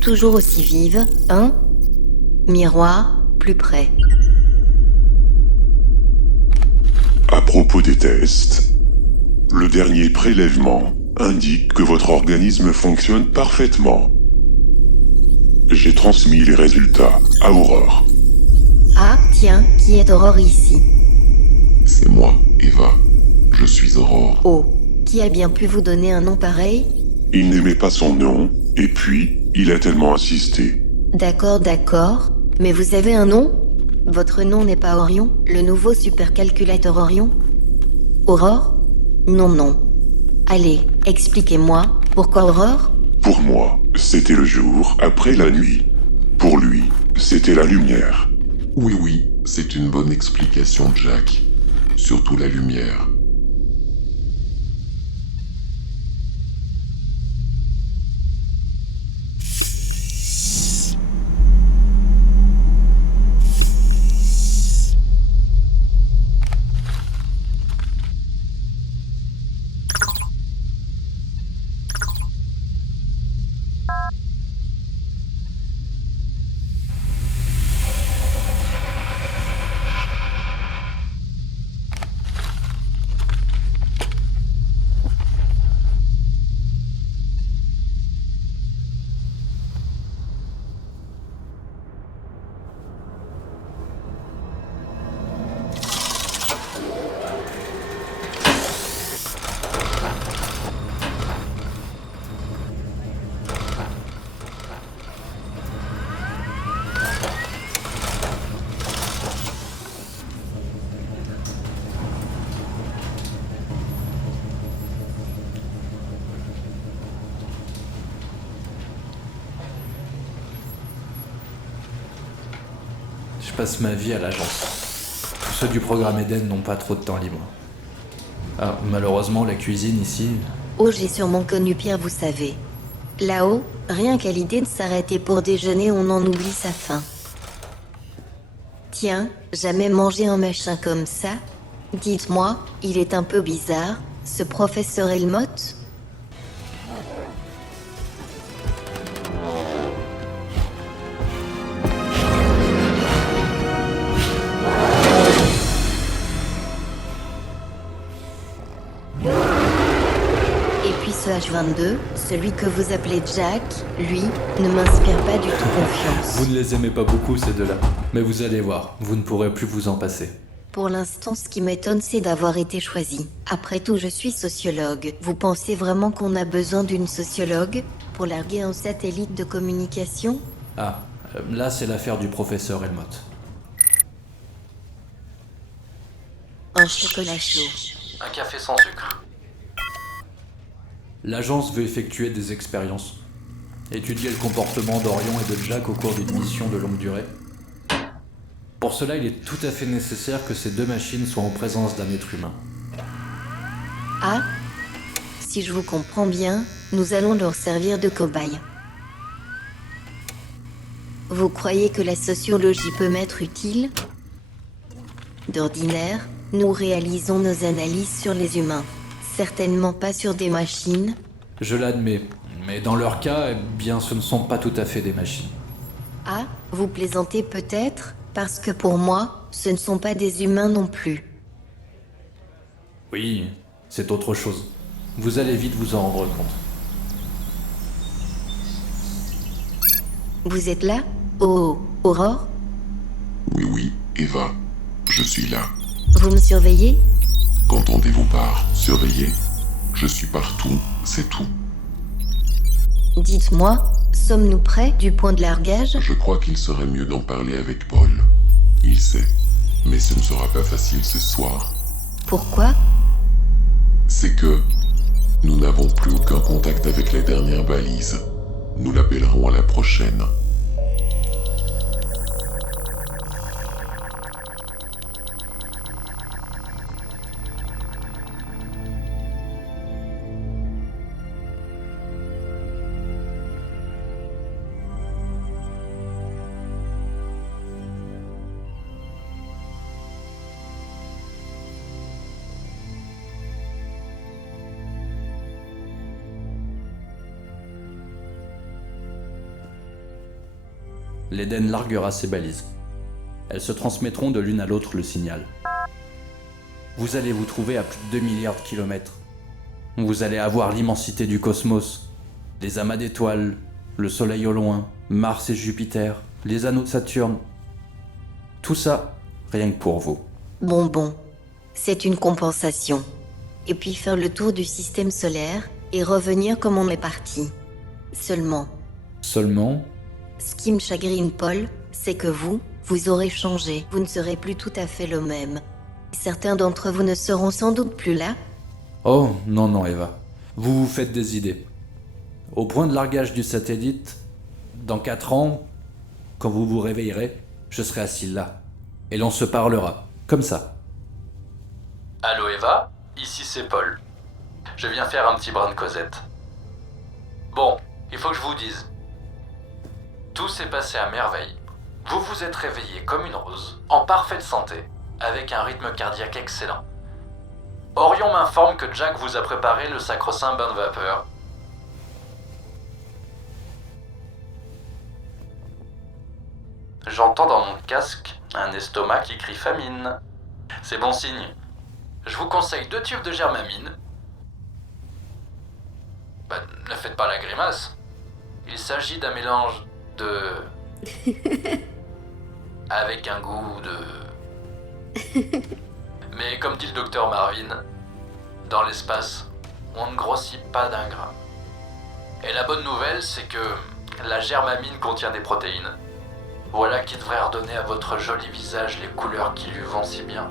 Toujours aussi vive, hein? Miroir, plus près. À propos des tests, le dernier prélèvement indique que votre organisme fonctionne parfaitement. J'ai transmis les résultats à Aurore. Ah, tiens, qui est Aurore ici? C'est moi, Eva. Je suis Aurore. Oh, qui a bien pu vous donner un nom pareil? Il n'aimait pas son nom, et puis, il a tellement insisté. D'accord, mais vous avez un nom? Votre nom n'est pas Orion, le nouveau supercalculateur Orion? Aurore? Non. Allez, expliquez-moi, pourquoi Aurore? Pour moi, c'était le jour après la nuit. Pour lui, c'était la lumière. Oui, c'est une bonne explication, Jack. Surtout la lumière. Je passe ma vie à l'agence. Tous ceux du programme Eden n'ont pas trop de temps libre. Ah, malheureusement, la cuisine ici... Oh, j'ai sûrement connu Pierre, vous savez. Là-haut, rien qu'à l'idée de s'arrêter pour déjeuner, on en oublie sa faim. Tiens, jamais mangé un machin comme ça? Dites-moi, il est un peu bizarre, ce professeur Helmut? Ce H22, celui que vous appelez Jack, lui, ne m'inspire pas du tout confiance. Vous ne les aimez pas beaucoup, ces deux-là. Mais vous allez voir, vous ne pourrez plus vous en passer. Pour l'instant, ce qui m'étonne, c'est d'avoir été choisi. Après tout, je suis sociologue. Vous pensez vraiment qu'on a besoin d'une sociologue pour larguer un satellite de communication? Ah, là, c'est l'affaire du professeur Helmut. Un chocolat chaud. Un café sans sucre. L'agence veut effectuer des expériences. Étudier le comportement d'Orion et de Jack au cours d'une mission de longue durée. Pour cela, il est tout à fait nécessaire que ces deux machines soient en présence d'un être humain. Ah, si je vous comprends bien, nous allons leur servir de cobayes. Vous croyez que la sociologie peut m'être utile? D'ordinaire, nous réalisons nos analyses sur les humains. Certainement pas sur des machines. Je l'admets, mais dans leur cas, eh bien, ce ne sont pas tout à fait des machines. Ah, vous plaisantez peut-être? Parce que pour moi, ce ne sont pas des humains non plus. Oui, c'est autre chose. Vous allez vite vous en rendre compte. Vous êtes là? Oh, Aurore? Oui, Eva. Je suis là. Vous me surveillez? Qu'entendez-vous par surveiller? Je suis partout, c'est tout. Dites-moi, sommes-nous près du point de largage? Je crois qu'il serait mieux d'en parler avec Paul. Il sait, mais ce ne sera pas facile ce soir. Pourquoi? C'est que nous n'avons plus aucun contact avec la dernière balise. Nous l'appellerons à la prochaine. L'Eden larguera ses balises. Elles se transmettront de l'une à l'autre le signal. Vous allez vous trouver à plus de 2 milliards de kilomètres. Vous allez avoir l'immensité du cosmos, les amas d'étoiles, le Soleil au loin, Mars et Jupiter, les anneaux de Saturne. Tout ça, rien que pour vous. Bon, c'est une compensation. Et puis faire le tour du système solaire et revenir comme on est parti. Seulement, ce qui me chagrine, Paul, c'est que vous aurez changé. Vous ne serez plus tout à fait le même. Certains d'entre vous ne seront sans doute plus là. Oh, non, Eva. Vous vous faites des idées. Au point de largage du satellite, dans 4 ans, quand vous vous réveillerez, je serai assis là. Et l'on se parlera, comme ça. Allô Eva, ici c'est Paul. Je viens faire un petit brin de Cosette. Bon, il faut que je vous dise. Tout s'est passé à merveille. Vous vous êtes réveillé comme une rose, en parfaite santé, avec un rythme cardiaque excellent. Orion m'informe que Jack vous a préparé le sacro-saint bain de vapeur. J'entends dans mon casque un estomac qui crie famine. C'est bon signe. Je vous conseille 2 tubes de germamine. Ne faites pas la grimace. Il s'agit d'un mélange de... avec un goût de... Mais comme dit le docteur Marvin, dans l'espace, on ne grossit pas d'un grain. Et la bonne nouvelle, c'est que la germamine contient des protéines. Voilà qui devrait redonner à votre joli visage les couleurs qui lui vont si bien.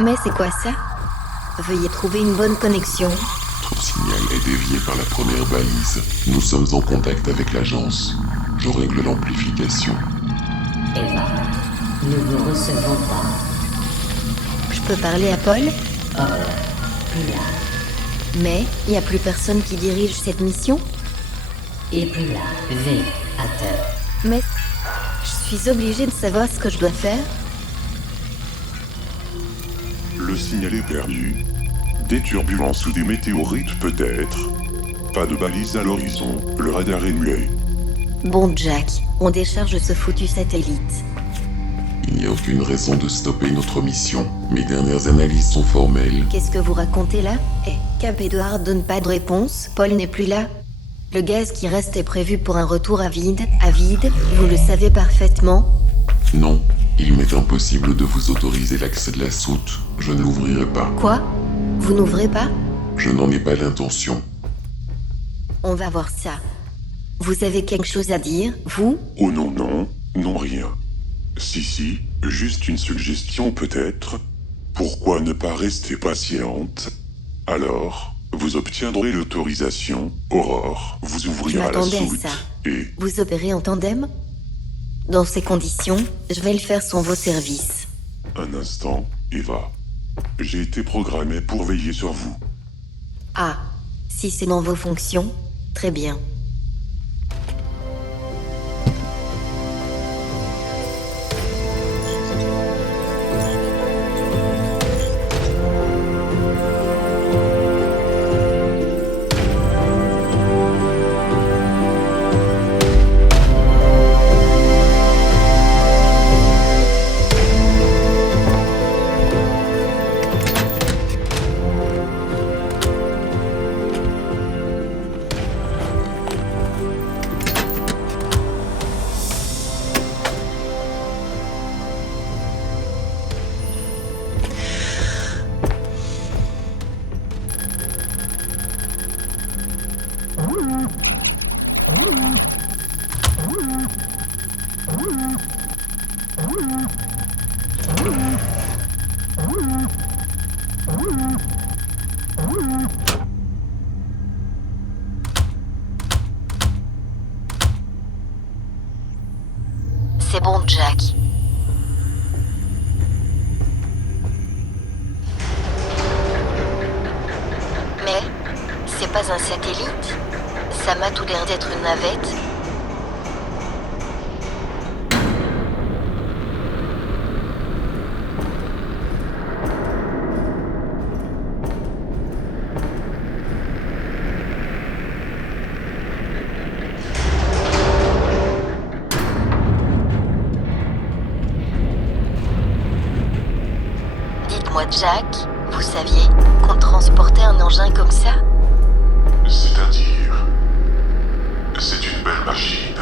Mais c'est quoi ça? Veuillez trouver une bonne connexion. Votre signal est dévié par la première balise. Nous sommes en contact avec l'agence. Je règle l'amplification. Eva, nous vous recevons pas. Je peux parler à Paul? Plus là. Mais il n'y a plus personne qui dirige cette mission? Et plus là. V, à terre. Mais je suis obligée de savoir ce que je dois faire? Le signal est perdu. Des turbulences ou des météorites peut-être. Pas de balise à l'horizon, le radar est muet. Bon Jack, on décharge ce foutu satellite. Il n'y a aucune raison de stopper notre mission. Mes dernières analyses sont formelles. Qu'est-ce que vous racontez là? Cap Edward donne pas de réponse, Paul n'est plus là. Le gaz qui reste est prévu pour un retour à vide, vous le savez parfaitement. Non, il m'est impossible de vous autoriser l'accès de la soute. Je ne l'ouvrirai pas. Quoi? Vous n'ouvrez pas? Je n'en ai pas l'intention. On va voir ça. Vous avez quelque chose à dire, vous? Oh non, rien. Si, juste une suggestion peut-être. Pourquoi ne pas rester patiente? Alors, vous obtiendrez l'autorisation, Aurore vous ouvrira la soute, à ça. Et... Vous opérez en tandem? Dans ces conditions, je vais le faire sans vos services. Un instant, Eva. J'ai été programmé pour veiller sur vous. Ah, si c'est dans vos fonctions, très bien. Jack. Mais c'est pas un satellite. Ça m'a tout l'air d'être une navette. Dites-moi, Jack, vous saviez qu'on transportait un engin comme ça? C'est-à-dire... C'est une belle machine,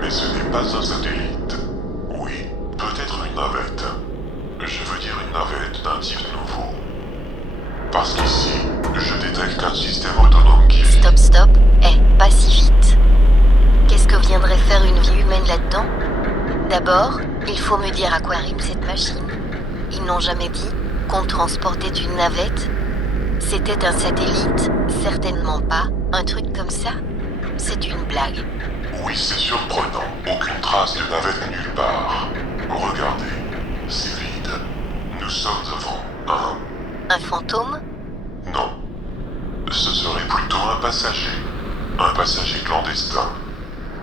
mais ce n'est pas un satellite. Oui, peut-être une navette. Je veux dire une navette d'un type nouveau. Parce qu'ici, je détecte un système autonome qui... Stop. Pas si vite. Qu'est-ce que viendrait faire une vie humaine là-dedans? D'abord, il faut me dire à quoi rime cette machine. Ils n'ont jamais dit qu'on transportait une navette. C'était un satellite? Certainement pas. Un truc comme ça? C'est une blague. Oui, c'est surprenant. Aucune trace de navette nulle part. Regardez, c'est vide. Nous sommes devant un fantôme? Non. Ce serait plutôt un passager. Un passager clandestin.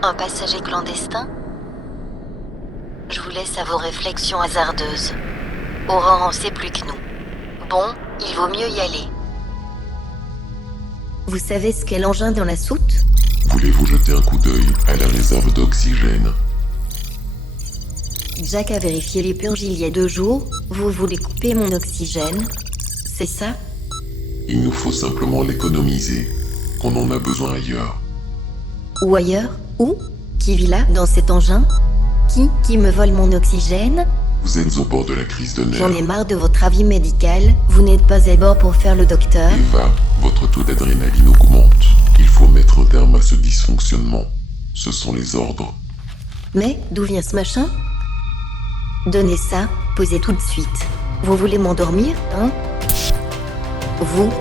Un passager clandestin? Je vous laisse à vos réflexions hasardeuses. Aurore en sait plus que nous. Bon, il vaut mieux y aller. Vous savez ce qu'est l'engin dans la soute? Voulez-vous jeter un coup d'œil à la réserve d'oxygène? Jack a vérifié les purges il y a 2 jours. Vous voulez couper mon oxygène? C'est ça? Il nous faut simplement l'économiser. On en a besoin ailleurs. Ou ailleurs? Où? Qui vit là, dans cet engin? Qui me vole mon oxygène? Vous êtes au bord de la crise de nerfs. J'en ai marre de votre avis médical. Vous n'êtes pas à bord pour faire le docteur. Eva, votre taux d'adrénaline augmente. Il faut mettre un terme à ce dysfonctionnement. Ce sont les ordres. Mais d'où vient ce machin? Donnez ça, posez tout de suite. Vous voulez m'endormir, hein? Vous?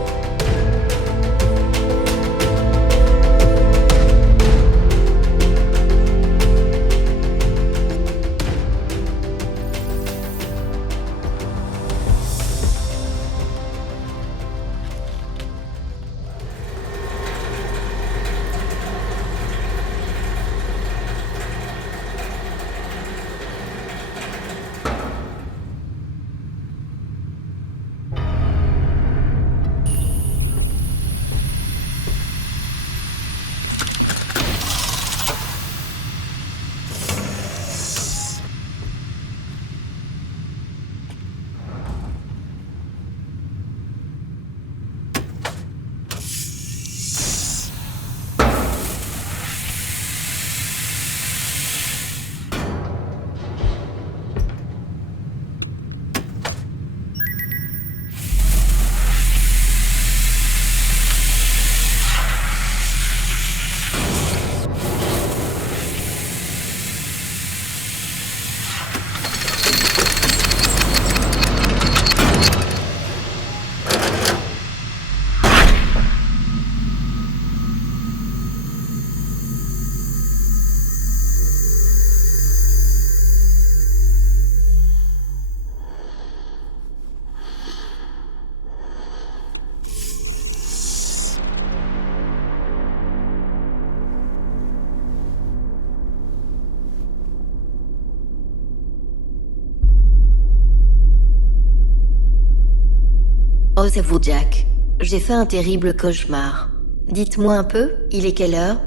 Oh, c'est vous, Jack. J'ai fait un terrible cauchemar. Dites-moi un peu, il est quelle heure?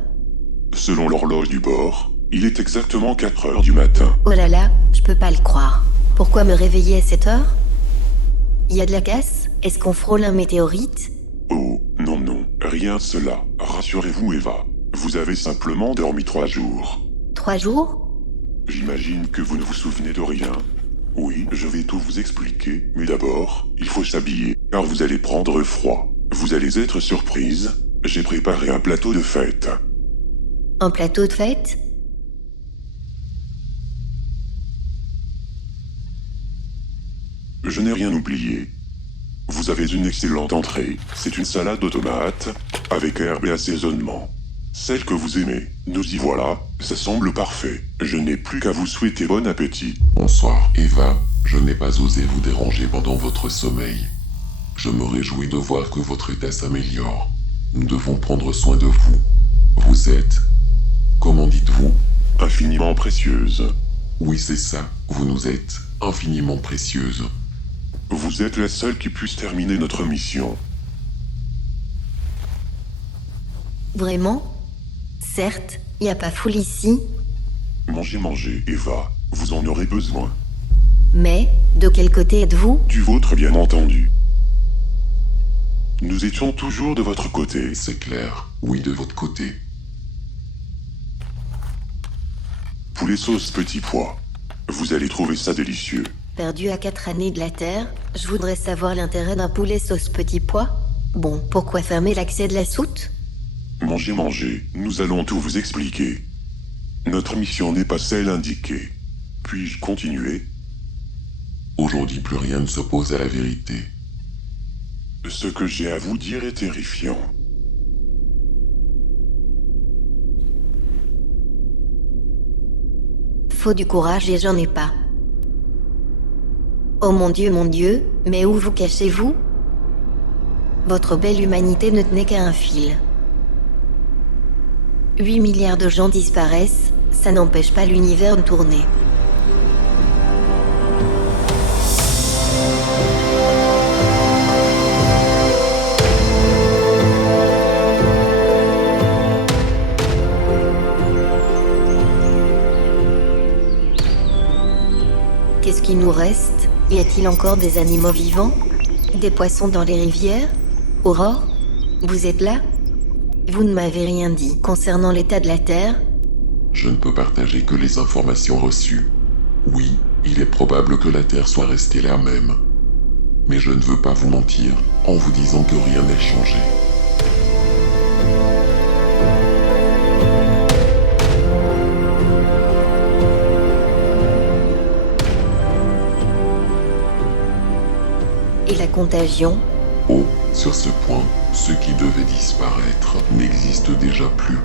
Selon l'horloge du bord, il est exactement 4 heures du matin. Oh là là, je peux pas le croire. Pourquoi me réveiller à cette heure? Il y a de la casse? Est-ce qu'on frôle un météorite? Oh, non, rien de cela. Rassurez-vous, Eva. Vous avez simplement dormi 3 jours. 3 jours? J'imagine que vous ne vous souvenez de rien. Oui, je vais tout vous expliquer, mais d'abord, il faut s'habiller, car vous allez prendre froid. Vous allez être surprise. J'ai préparé un plateau de fête. Un plateau de fête? Je n'ai rien oublié. Vous avez une excellente entrée. C'est une salade de tomates, avec herbes et assaisonnement. Celle que vous aimez. Nous y voilà. Ça semble parfait. Je n'ai plus qu'à vous souhaiter bon appétit. Bonsoir, Eva. Je n'ai pas osé vous déranger pendant votre sommeil. Je me réjouis de voir que votre état s'améliore. Nous devons prendre soin de vous. Vous êtes... Comment dites-vous? Infiniment précieuse. Oui, c'est ça. Vous nous êtes infiniment précieuse. Vous êtes la seule qui puisse terminer notre mission. Vraiment? Certes, y a pas foule ici. Mangez, Eva. Vous en aurez besoin. Mais, de quel côté êtes-vous? Du vôtre, bien entendu. Nous étions toujours de votre côté. C'est clair. Oui, de votre côté. Poulet sauce petit pois. Vous allez trouver ça délicieux. Perdu à 4 années de la Terre, je voudrais savoir l'intérêt d'un poulet sauce petit pois. Bon, pourquoi fermer l'accès de la soute? Mangez, nous allons tout vous expliquer. Notre mission n'est pas celle indiquée. Puis-je continuer? Aujourd'hui, plus rien ne s'oppose à la vérité. Ce que j'ai à vous dire est terrifiant. Faut du courage et j'en ai pas. Oh mon Dieu, mais où vous cachez-vous? Votre belle humanité ne tenait qu'à un fil. 8 milliards de gens disparaissent, ça n'empêche pas l'univers de tourner. Qu'est-ce qui nous reste? Y a-t-il encore des animaux vivants? Des poissons dans les rivières? Aurore? Vous êtes là? Vous ne m'avez rien dit concernant l'état de la Terre? Je ne peux partager que les informations reçues. Oui, il est probable que la Terre soit restée la même. Mais je ne veux pas vous mentir en vous disant que rien n'est changé. Et la contagion? Oh, sur ce point, ce qui devait disparaître n'existe déjà plus.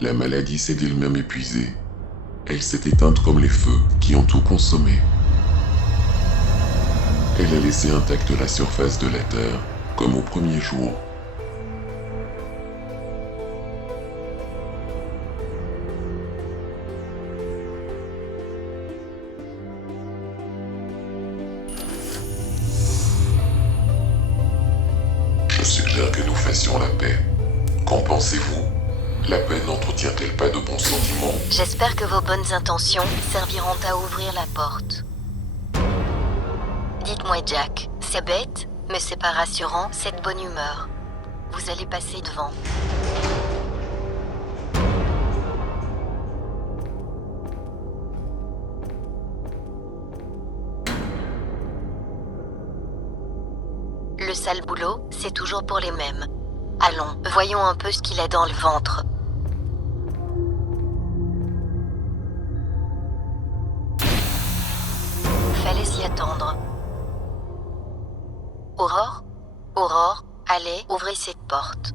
La maladie s'est d'elle-même épuisée. Elle s'est éteinte comme les feux qui ont tout consommé. Elle a laissé intacte la surface de la Terre, comme au premier jour. Je suggère que nous fassions la paix. Qu'en pensez-vous? La paix n'entretient-elle pas de bons sentiments? J'espère que vos bonnes intentions serviront à ouvrir la porte. Dites-moi, Jack, c'est bête, mais c'est pas rassurant, cette bonne humeur. Vous allez passer devant. Le sale boulot, c'est toujours pour les mêmes. Allons, voyons un peu ce qu'il a dans le ventre. Fallait s'y attendre. Aurore? Aurore, allez, ouvrez cette porte.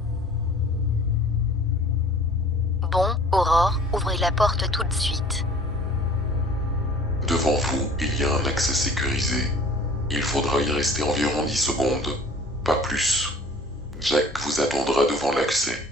Bon, Aurore, ouvrez la porte tout de suite. Devant vous, il y a un accès sécurisé. Il faudra y rester environ 10 secondes, pas plus. Jack vous attendra devant l'accès.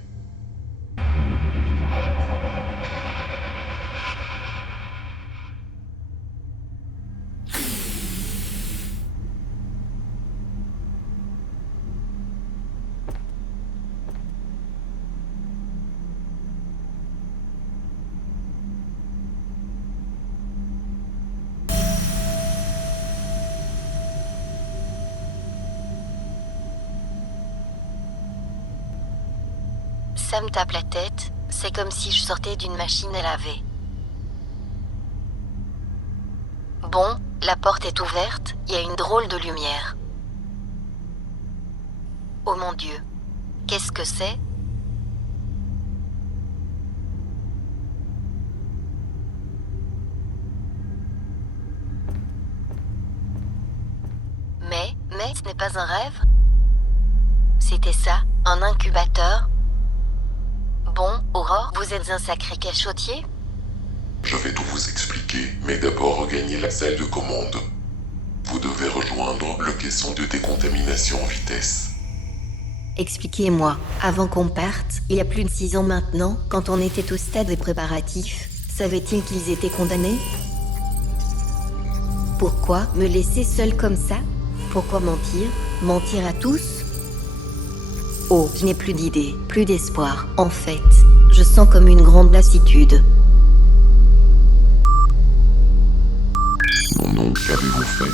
Ça me tape la tête, c'est comme si je sortais d'une machine à laver. Bon, la porte est ouverte, il y a une drôle de lumière. Oh mon Dieu, qu'est-ce que c'est? Mais ce n'est pas un rêve? C'était ça, un incubateur? Bon, Aurore, vous êtes un sacré cachotier? Je vais tout vous expliquer, mais d'abord regagnez la salle de commande. Vous devez rejoindre le caisson de décontamination en vitesse. Expliquez-moi, avant qu'on parte, il y a plus de 6 ans maintenant, quand on était au stade des préparatifs, savaient-ils qu'ils étaient condamnés? Pourquoi me laisser seul comme ça? Pourquoi mentir? Mentir à tous? Oh, je n'ai plus d'idée, plus d'espoir. En fait, je sens comme une grande lassitude. Non, qu'avez-vous fait?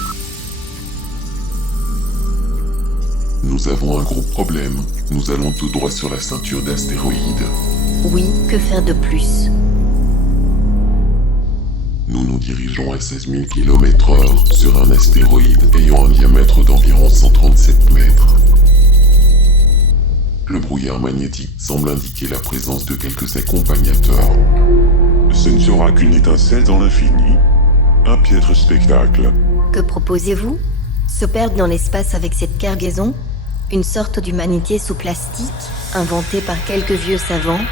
Nous avons un gros problème. Nous allons tout droit sur la ceinture d'astéroïdes. Oui, que faire de plus? Nous nous dirigeons à 16 000 km/h sur un astéroïde ayant un diamètre d'environ 137 mètres. Le brouillard magnétique semble indiquer la présence de quelques accompagnateurs. Ce ne sera qu'une étincelle dans l'infini. Un piètre spectacle. Que proposez-vous? Se perdre dans l'espace avec cette cargaison? Une sorte d'humanité sous plastique, inventée par quelques vieux savants?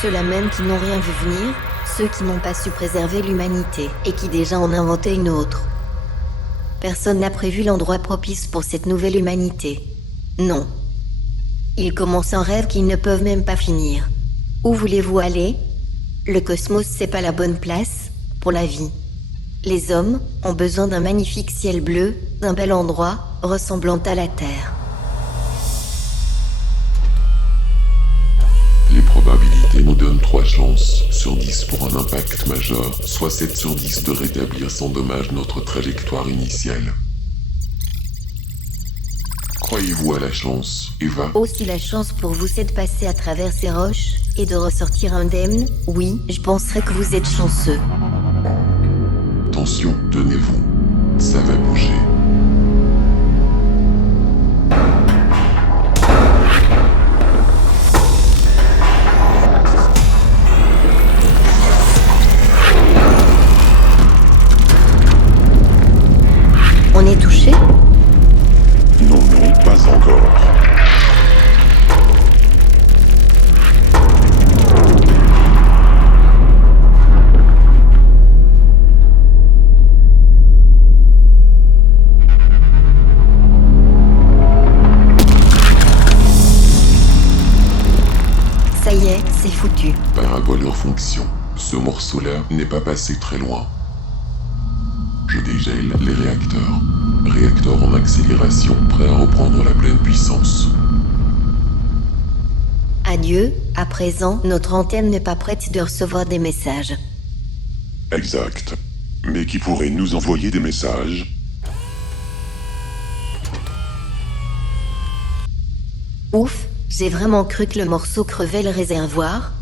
Ceux-là même qui n'ont rien vu venir? Ceux qui n'ont pas su préserver l'humanité et qui déjà en inventaient une autre? Personne n'a prévu l'endroit propice pour cette nouvelle humanité. Non. Ils commencent un rêve qu'ils ne peuvent même pas finir. Où voulez-vous aller? Le cosmos, c'est pas la bonne place pour la vie. Les hommes ont besoin d'un magnifique ciel bleu, d'un bel endroit ressemblant à la Terre. Les probabilités nous donnent 3 chances sur 10 pour un impact majeur, soit 7 sur 10 de rétablir sans dommage notre trajectoire initiale. Croyez-vous à la chance, Eva? Oh, si la chance pour vous c'est de passer à travers ces roches et de ressortir indemne, oui, je penserais que vous êtes chanceux. Attention, tenez-vous. Ça va bouger. On est touché? Non, pas encore. Ça y est, c'est foutu. Parabole en fonction. Ce morceau-là n'est pas passé très loin. Je dégèle les réacteurs. Réacteurs en accélération, prêts à reprendre la pleine puissance. Adieu, à présent, notre antenne n'est pas prête de recevoir des messages. Exact. Mais qui pourrait nous envoyer des messages? Ouf, j'ai vraiment cru que le morceau crevait le réservoir.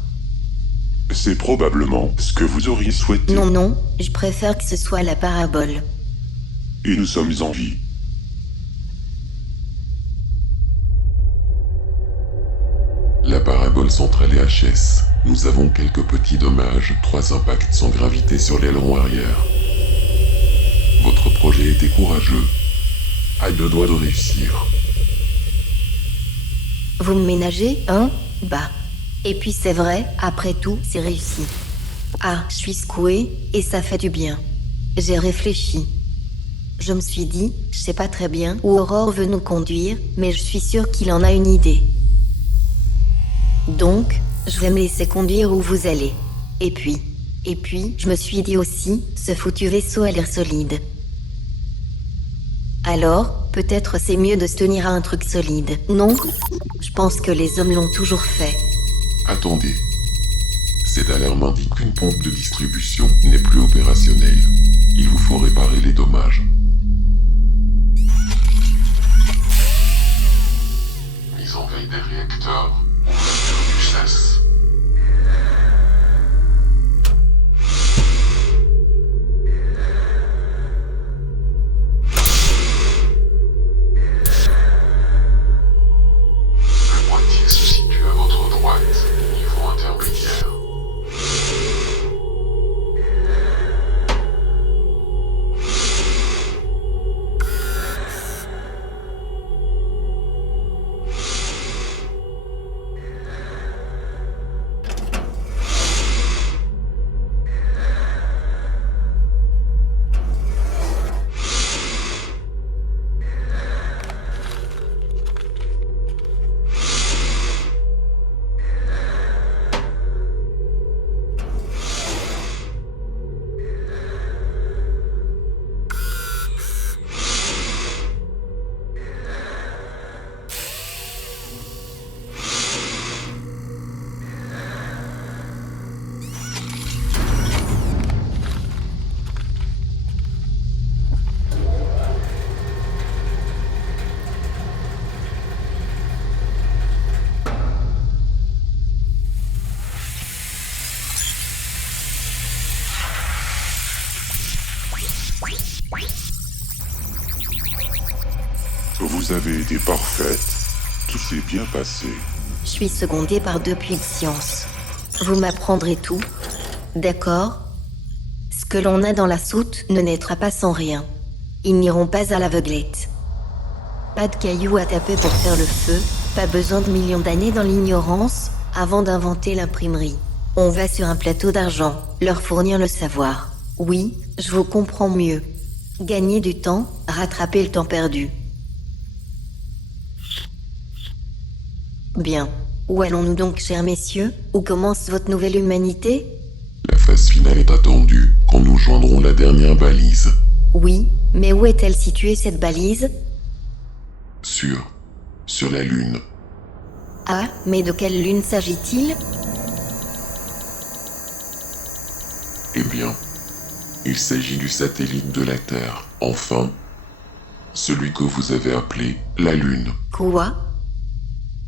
C'est probablement ce que vous auriez souhaité. Non, je préfère que ce soit la parabole. Et nous sommes en vie. La parabole centrale est HS. Nous avons quelques petits dommages, 3 impacts sans gravité sur l'aileron arrière. Votre projet était courageux. À 2 doigts de réussir. Vous me ménagez, hein? Bah. Et puis c'est vrai, après tout, c'est réussi. Ah, je suis secouée, et ça fait du bien. J'ai réfléchi. Je me suis dit, je sais pas très bien où Aurore veut nous conduire, mais je suis sûre qu'il en a une idée. Donc, je vais me laisser conduire où vous allez. Et puis, je me suis dit aussi, ce foutu vaisseau a l'air solide. Alors, peut-être c'est mieux de se tenir à un truc solide, non? Je pense que les hommes l'ont toujours fait. Attendez. Cette alarme indique qu'une pompe de distribution n'est plus opérationnelle. Il vous faut réparer les dommages. Mise en veille des réacteurs, ouverture du chasse. Le boîtier se situe à votre droite, niveau intermédiaire. Vous avez été parfaite. Tout s'est bien passé. Je suis secondée par 2 puits de science. Vous m'apprendrez tout. D'accord? Ce que l'on a dans la soute ne naîtra pas sans rien. Ils n'iront pas à l'aveuglette. Pas de cailloux à taper pour faire le feu, pas besoin de millions d'années dans l'ignorance avant d'inventer l'imprimerie. On va sur un plateau d'argent, leur fournir le savoir. Oui, je vous comprends mieux. Gagner du temps, rattraper le temps perdu. Bien. Où allons-nous donc, chers messieurs? Où commence votre nouvelle humanité? La phase finale est attendue quand nous joindrons la dernière balise. Oui, mais où est-elle située, cette balise? Sur la Lune. Ah, mais de quelle lune s'agit-il? Eh bien, il s'agit du satellite de la Terre. Enfin, celui que vous avez appelé la Lune. Quoi?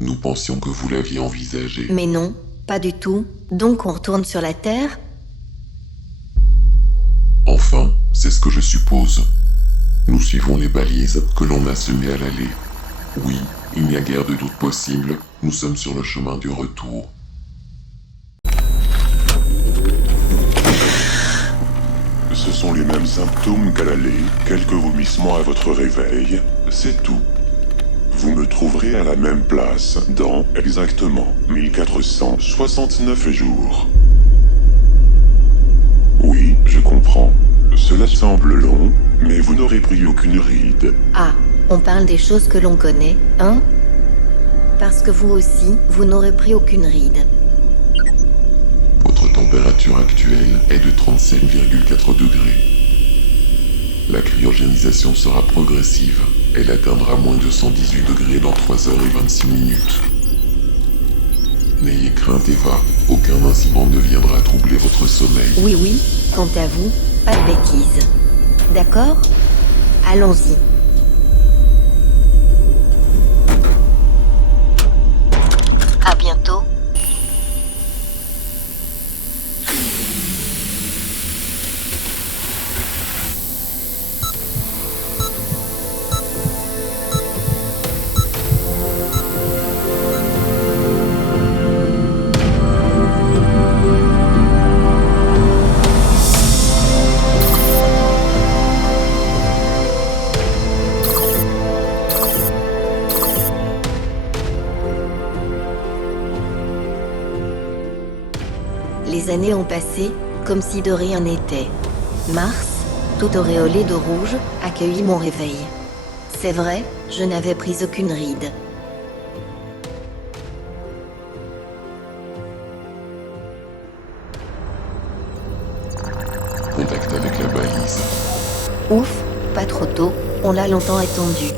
Nous pensions que vous l'aviez envisagé. Mais non, pas du tout. Donc on retourne sur la Terre? Enfin, c'est ce que je suppose. Nous suivons les balises que l'on a semées à l'aller. Oui, il n'y a guère de doute possible, nous sommes sur le chemin du retour. Ce sont les mêmes symptômes qu'à l'aller, quelques vomissements à votre réveil, c'est tout. Vous me trouverez à la même place dans exactement 1469 jours. Oui, je comprends. Cela semble long, mais vous n'aurez pris aucune ride. Ah, on parle des choses que l'on connaît, hein? Parce que vous aussi, vous n'aurez pris aucune ride. Votre température actuelle est de 37,4 degrés. La cryogénisation sera progressive. Elle atteindra moins de 118 degrés dans 3h26 minutes. N'ayez crainte, Eva. Aucun incident ne viendra troubler votre sommeil. Oui, oui. Quant à vous, pas de bêtises. D'accord? Allons-y. À bientôt. Les années ont passé comme si de rien n'était. Mars, tout auréolé de rouge, accueillit mon réveil. C'est vrai, je n'avais pris aucune ride. Contact avec la balise. Ouf, pas trop tôt, on l'a longtemps attendu.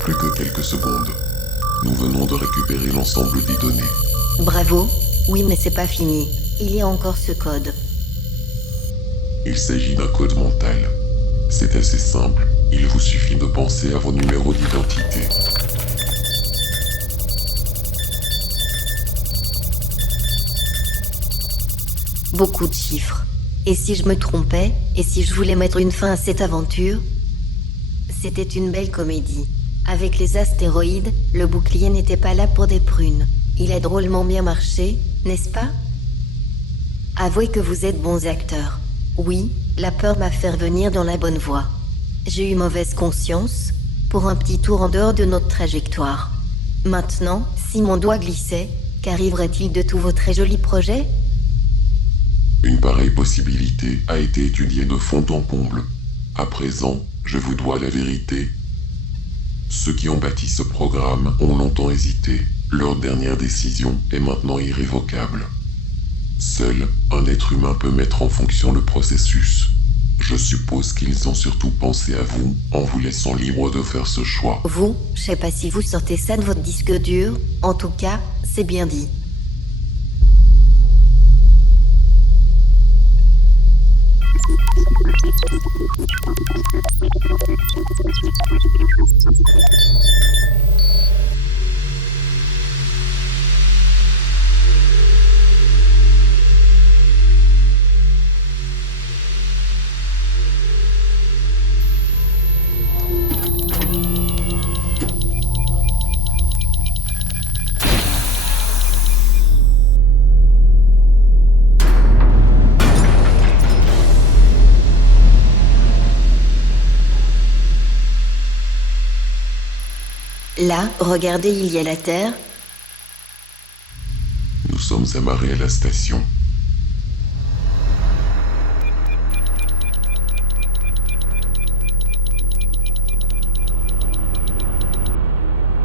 Plus que quelques secondes. Nous venons de récupérer l'ensemble des données. Bravo. Oui, mais c'est pas fini. Il y a encore ce code. Il s'agit d'un code mental. C'est assez simple. Il vous suffit de penser à vos numéros d'identité. Beaucoup de chiffres. Et si je me trompais? Et si je voulais mettre une fin à cette aventure? C'était une belle comédie. Avec les astéroïdes, le bouclier n'était pas là pour des prunes. Il a drôlement bien marché, n'est-ce pas? Avouez que vous êtes bons acteurs. Oui, la peur m'a fait revenir dans la bonne voie. J'ai eu mauvaise conscience pour un petit tour en dehors de notre trajectoire. Maintenant, si mon doigt glissait, qu'arriverait-il de tous vos très jolis projets? Une pareille possibilité a été étudiée de fond en comble. À présent, je vous dois la vérité. Ceux qui ont bâti ce programme ont longtemps hésité. Leur dernière décision est maintenant irrévocable. Seul un être humain peut mettre en fonction le processus. Je suppose qu'ils ont surtout pensé à vous en vous laissant libre de faire ce choix. Vous, je sais pas si vous sortez ça de votre disque dur. En tout cas, c'est bien dit. Là, regardez, il y a la Terre. Nous sommes amarrés à la station.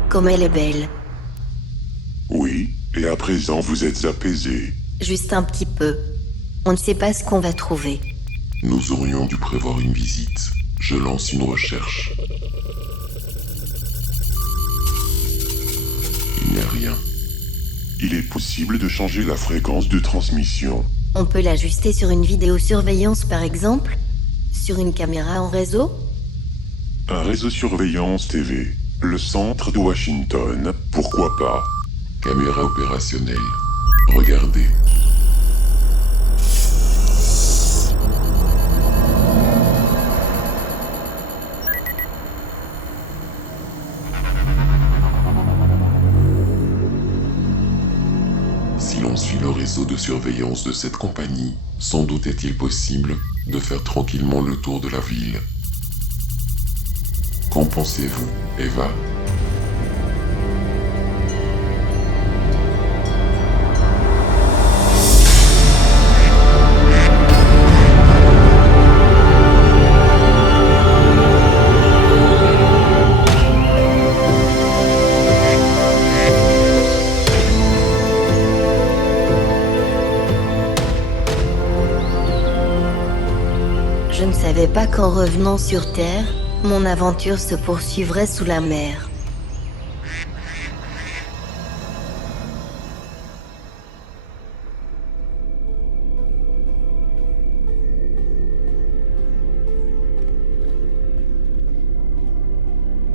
Comme elle est belle. Oui, et à présent vous êtes apaisés. Juste un petit peu. On ne sait pas ce qu'on va trouver. Nous aurions dû prévoir une visite. Je lance une recherche. Il n'y a rien. Il est possible de changer la fréquence de transmission. On peut l'ajuster sur une vidéosurveillance par exemple? Sur une caméra en réseau? Un réseau surveillance TV. Le centre de Washington, pourquoi pas? Caméra opérationnelle. Regardez. Si l'on suit le réseau de surveillance de cette compagnie, sans doute est-il possible de faire tranquillement le tour de la ville. Qu'en pensez-vous, Eva? Je ne savais pas qu'en revenant sur Terre, mon aventure se poursuivrait sous la mer.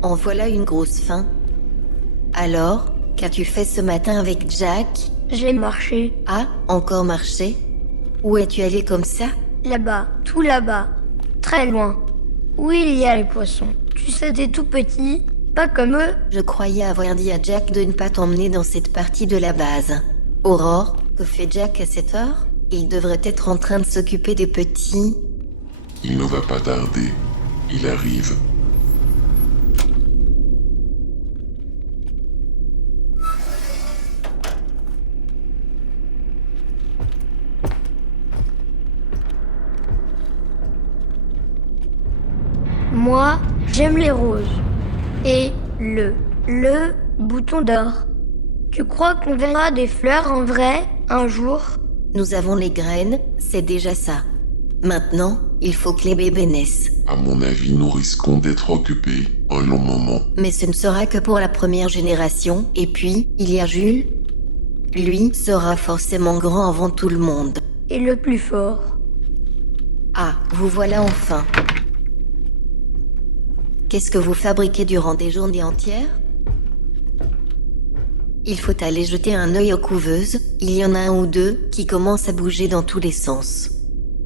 En voilà une grosse fin. Alors, qu'as-tu fait ce matin avec Jack? J'ai marché. Ah, encore marché? Où es-tu allé comme ça? Là-bas, tout là-bas. Très loin. Où il y a les poissons. Tu sais, t'es tout petit, pas comme eux. Je croyais avoir dit à Jack de ne pas t'emmener dans cette partie de la base. Aurore, que fait Jack à cette heure? Il devrait être en train de s'occuper des petits. Il ne va pas tarder. Il arrive. Moi, j'aime les roses. Et le bouton d'or. Tu crois qu'on verra des fleurs en vrai, un jour? Nous avons les graines, c'est déjà ça. Maintenant, il faut que les bébés naissent. À mon avis, nous risquons d'être occupés un long moment. Mais ce ne sera que pour la première génération. Et puis, il y a Jules. Lui sera forcément grand avant tout le monde. Et le plus fort. Ah, vous voilà enfin. Qu'est-ce que vous fabriquez durant des journées entières? Il faut aller jeter un œil aux couveuses. Il y en a un ou deux qui commencent à bouger dans tous les sens.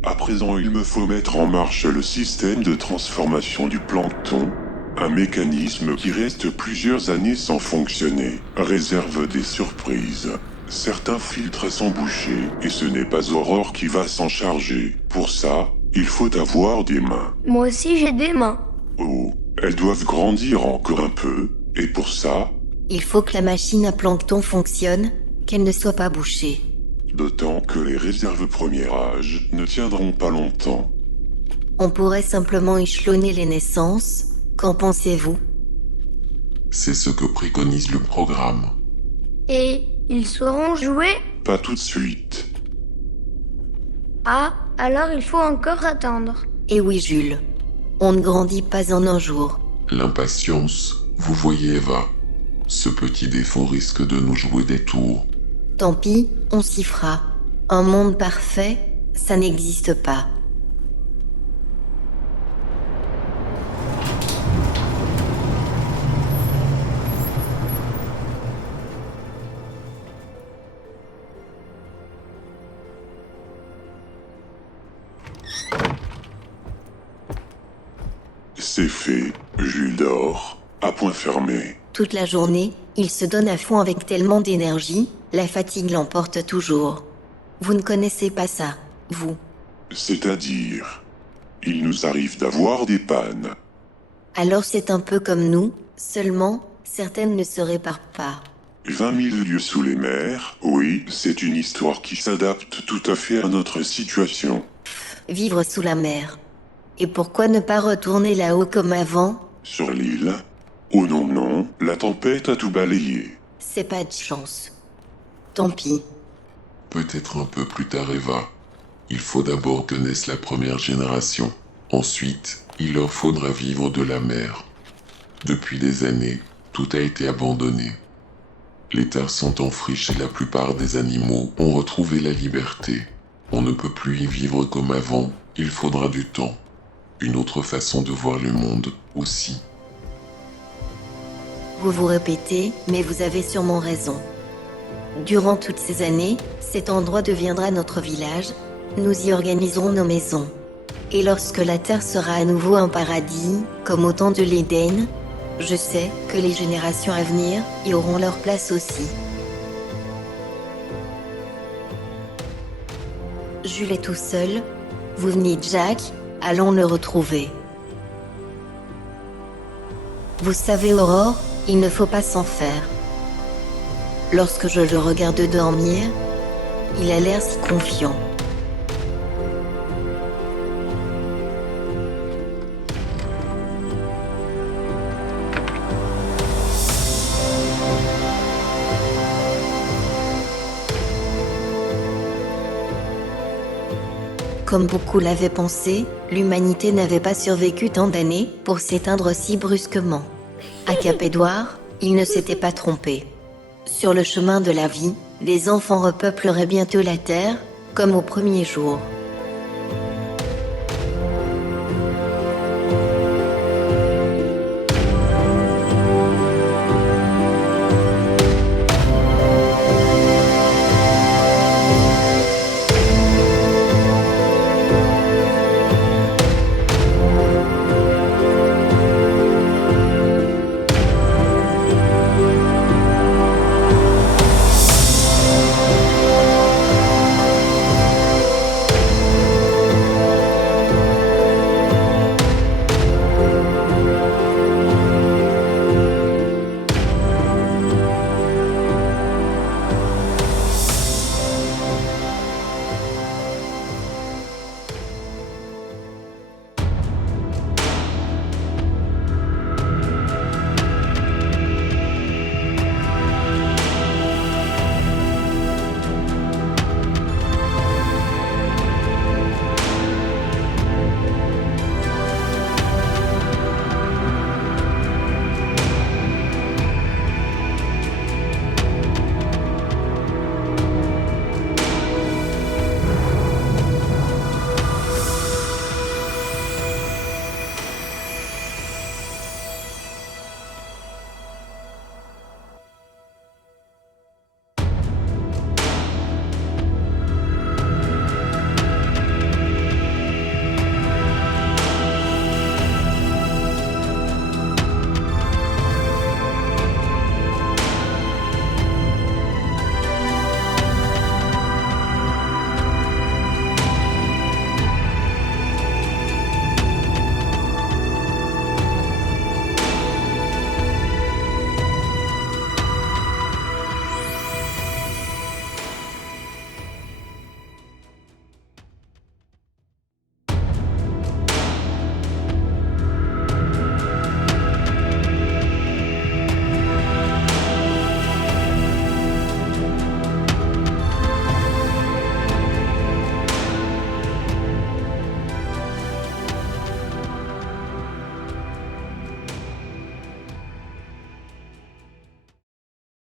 À présent, il me faut mettre en marche le système de transformation du plancton. Un mécanisme qui reste plusieurs années sans fonctionner. Réserve des surprises. Certains filtres sont bouchés et ce n'est pas Aurore qui va s'en charger. Pour ça, il faut avoir des mains. Moi aussi j'ai des mains. Oh, elles doivent grandir encore un peu. Et pour ça, il faut que la machine à plancton fonctionne, qu'elle ne soit pas bouchée. D'autant que les réserves premier âge ne tiendront pas longtemps. On pourrait simplement échelonner les naissances. Qu'en pensez-vous? C'est ce que préconise le programme. Et ils sauront jouer? Pas tout de suite. Ah, alors il faut encore attendre. Eh oui, Jules. On ne grandit pas en un jour. L'impatience, vous voyez Eva. Ce petit défaut risque de nous jouer des tours. Tant pis, on s'y fera. Un monde parfait, ça n'existe pas. C'est fait, Jules dort, à point fermé. Toute la journée, il se donne à fond avec tellement d'énergie, la fatigue l'emporte toujours. Vous ne connaissez pas ça, vous? C'est-à-dire, il nous arrive d'avoir des pannes. Alors c'est un peu comme nous, seulement, certaines ne se réparent pas. 20 000 lieues sous les mers, oui, c'est une histoire qui s'adapte tout à fait à notre situation. Vivre sous la mer. Et pourquoi ne pas retourner là-haut comme avant? Sur l'île? Oh non, non, la tempête a tout balayé. C'est pas de chance. Tant pis. Peut-être un peu plus tard, Eva. Il faut d'abord que naisse la première génération. Ensuite, il leur faudra vivre de la mer. Depuis des années, tout a été abandonné. Les terres sont en friche et la plupart des animaux ont retrouvé la liberté. On ne peut plus y vivre comme avant, il faudra du temps. Une autre façon de voir le monde aussi. Vous vous répétez, mais vous avez sûrement raison. Durant toutes ces années, cet endroit deviendra notre village, nous y organiserons nos maisons. Et lorsque la Terre sera à nouveau un paradis, comme au temps de l'Éden, je sais que les générations à venir y auront leur place aussi. Jules est tout seul, vous venez de Jack, allons le retrouver. Vous savez, Aurore, il ne faut pas s'en faire. Lorsque je le regarde dormir, il a l'air si confiant. Comme beaucoup l'avaient pensé, l'humanité n'avait pas survécu tant d'années pour s'éteindre si brusquement. À Cap-Édouard, il ne s'était pas trompé. Sur le chemin de la vie, les enfants repeupleraient bientôt la Terre, comme au premier jour.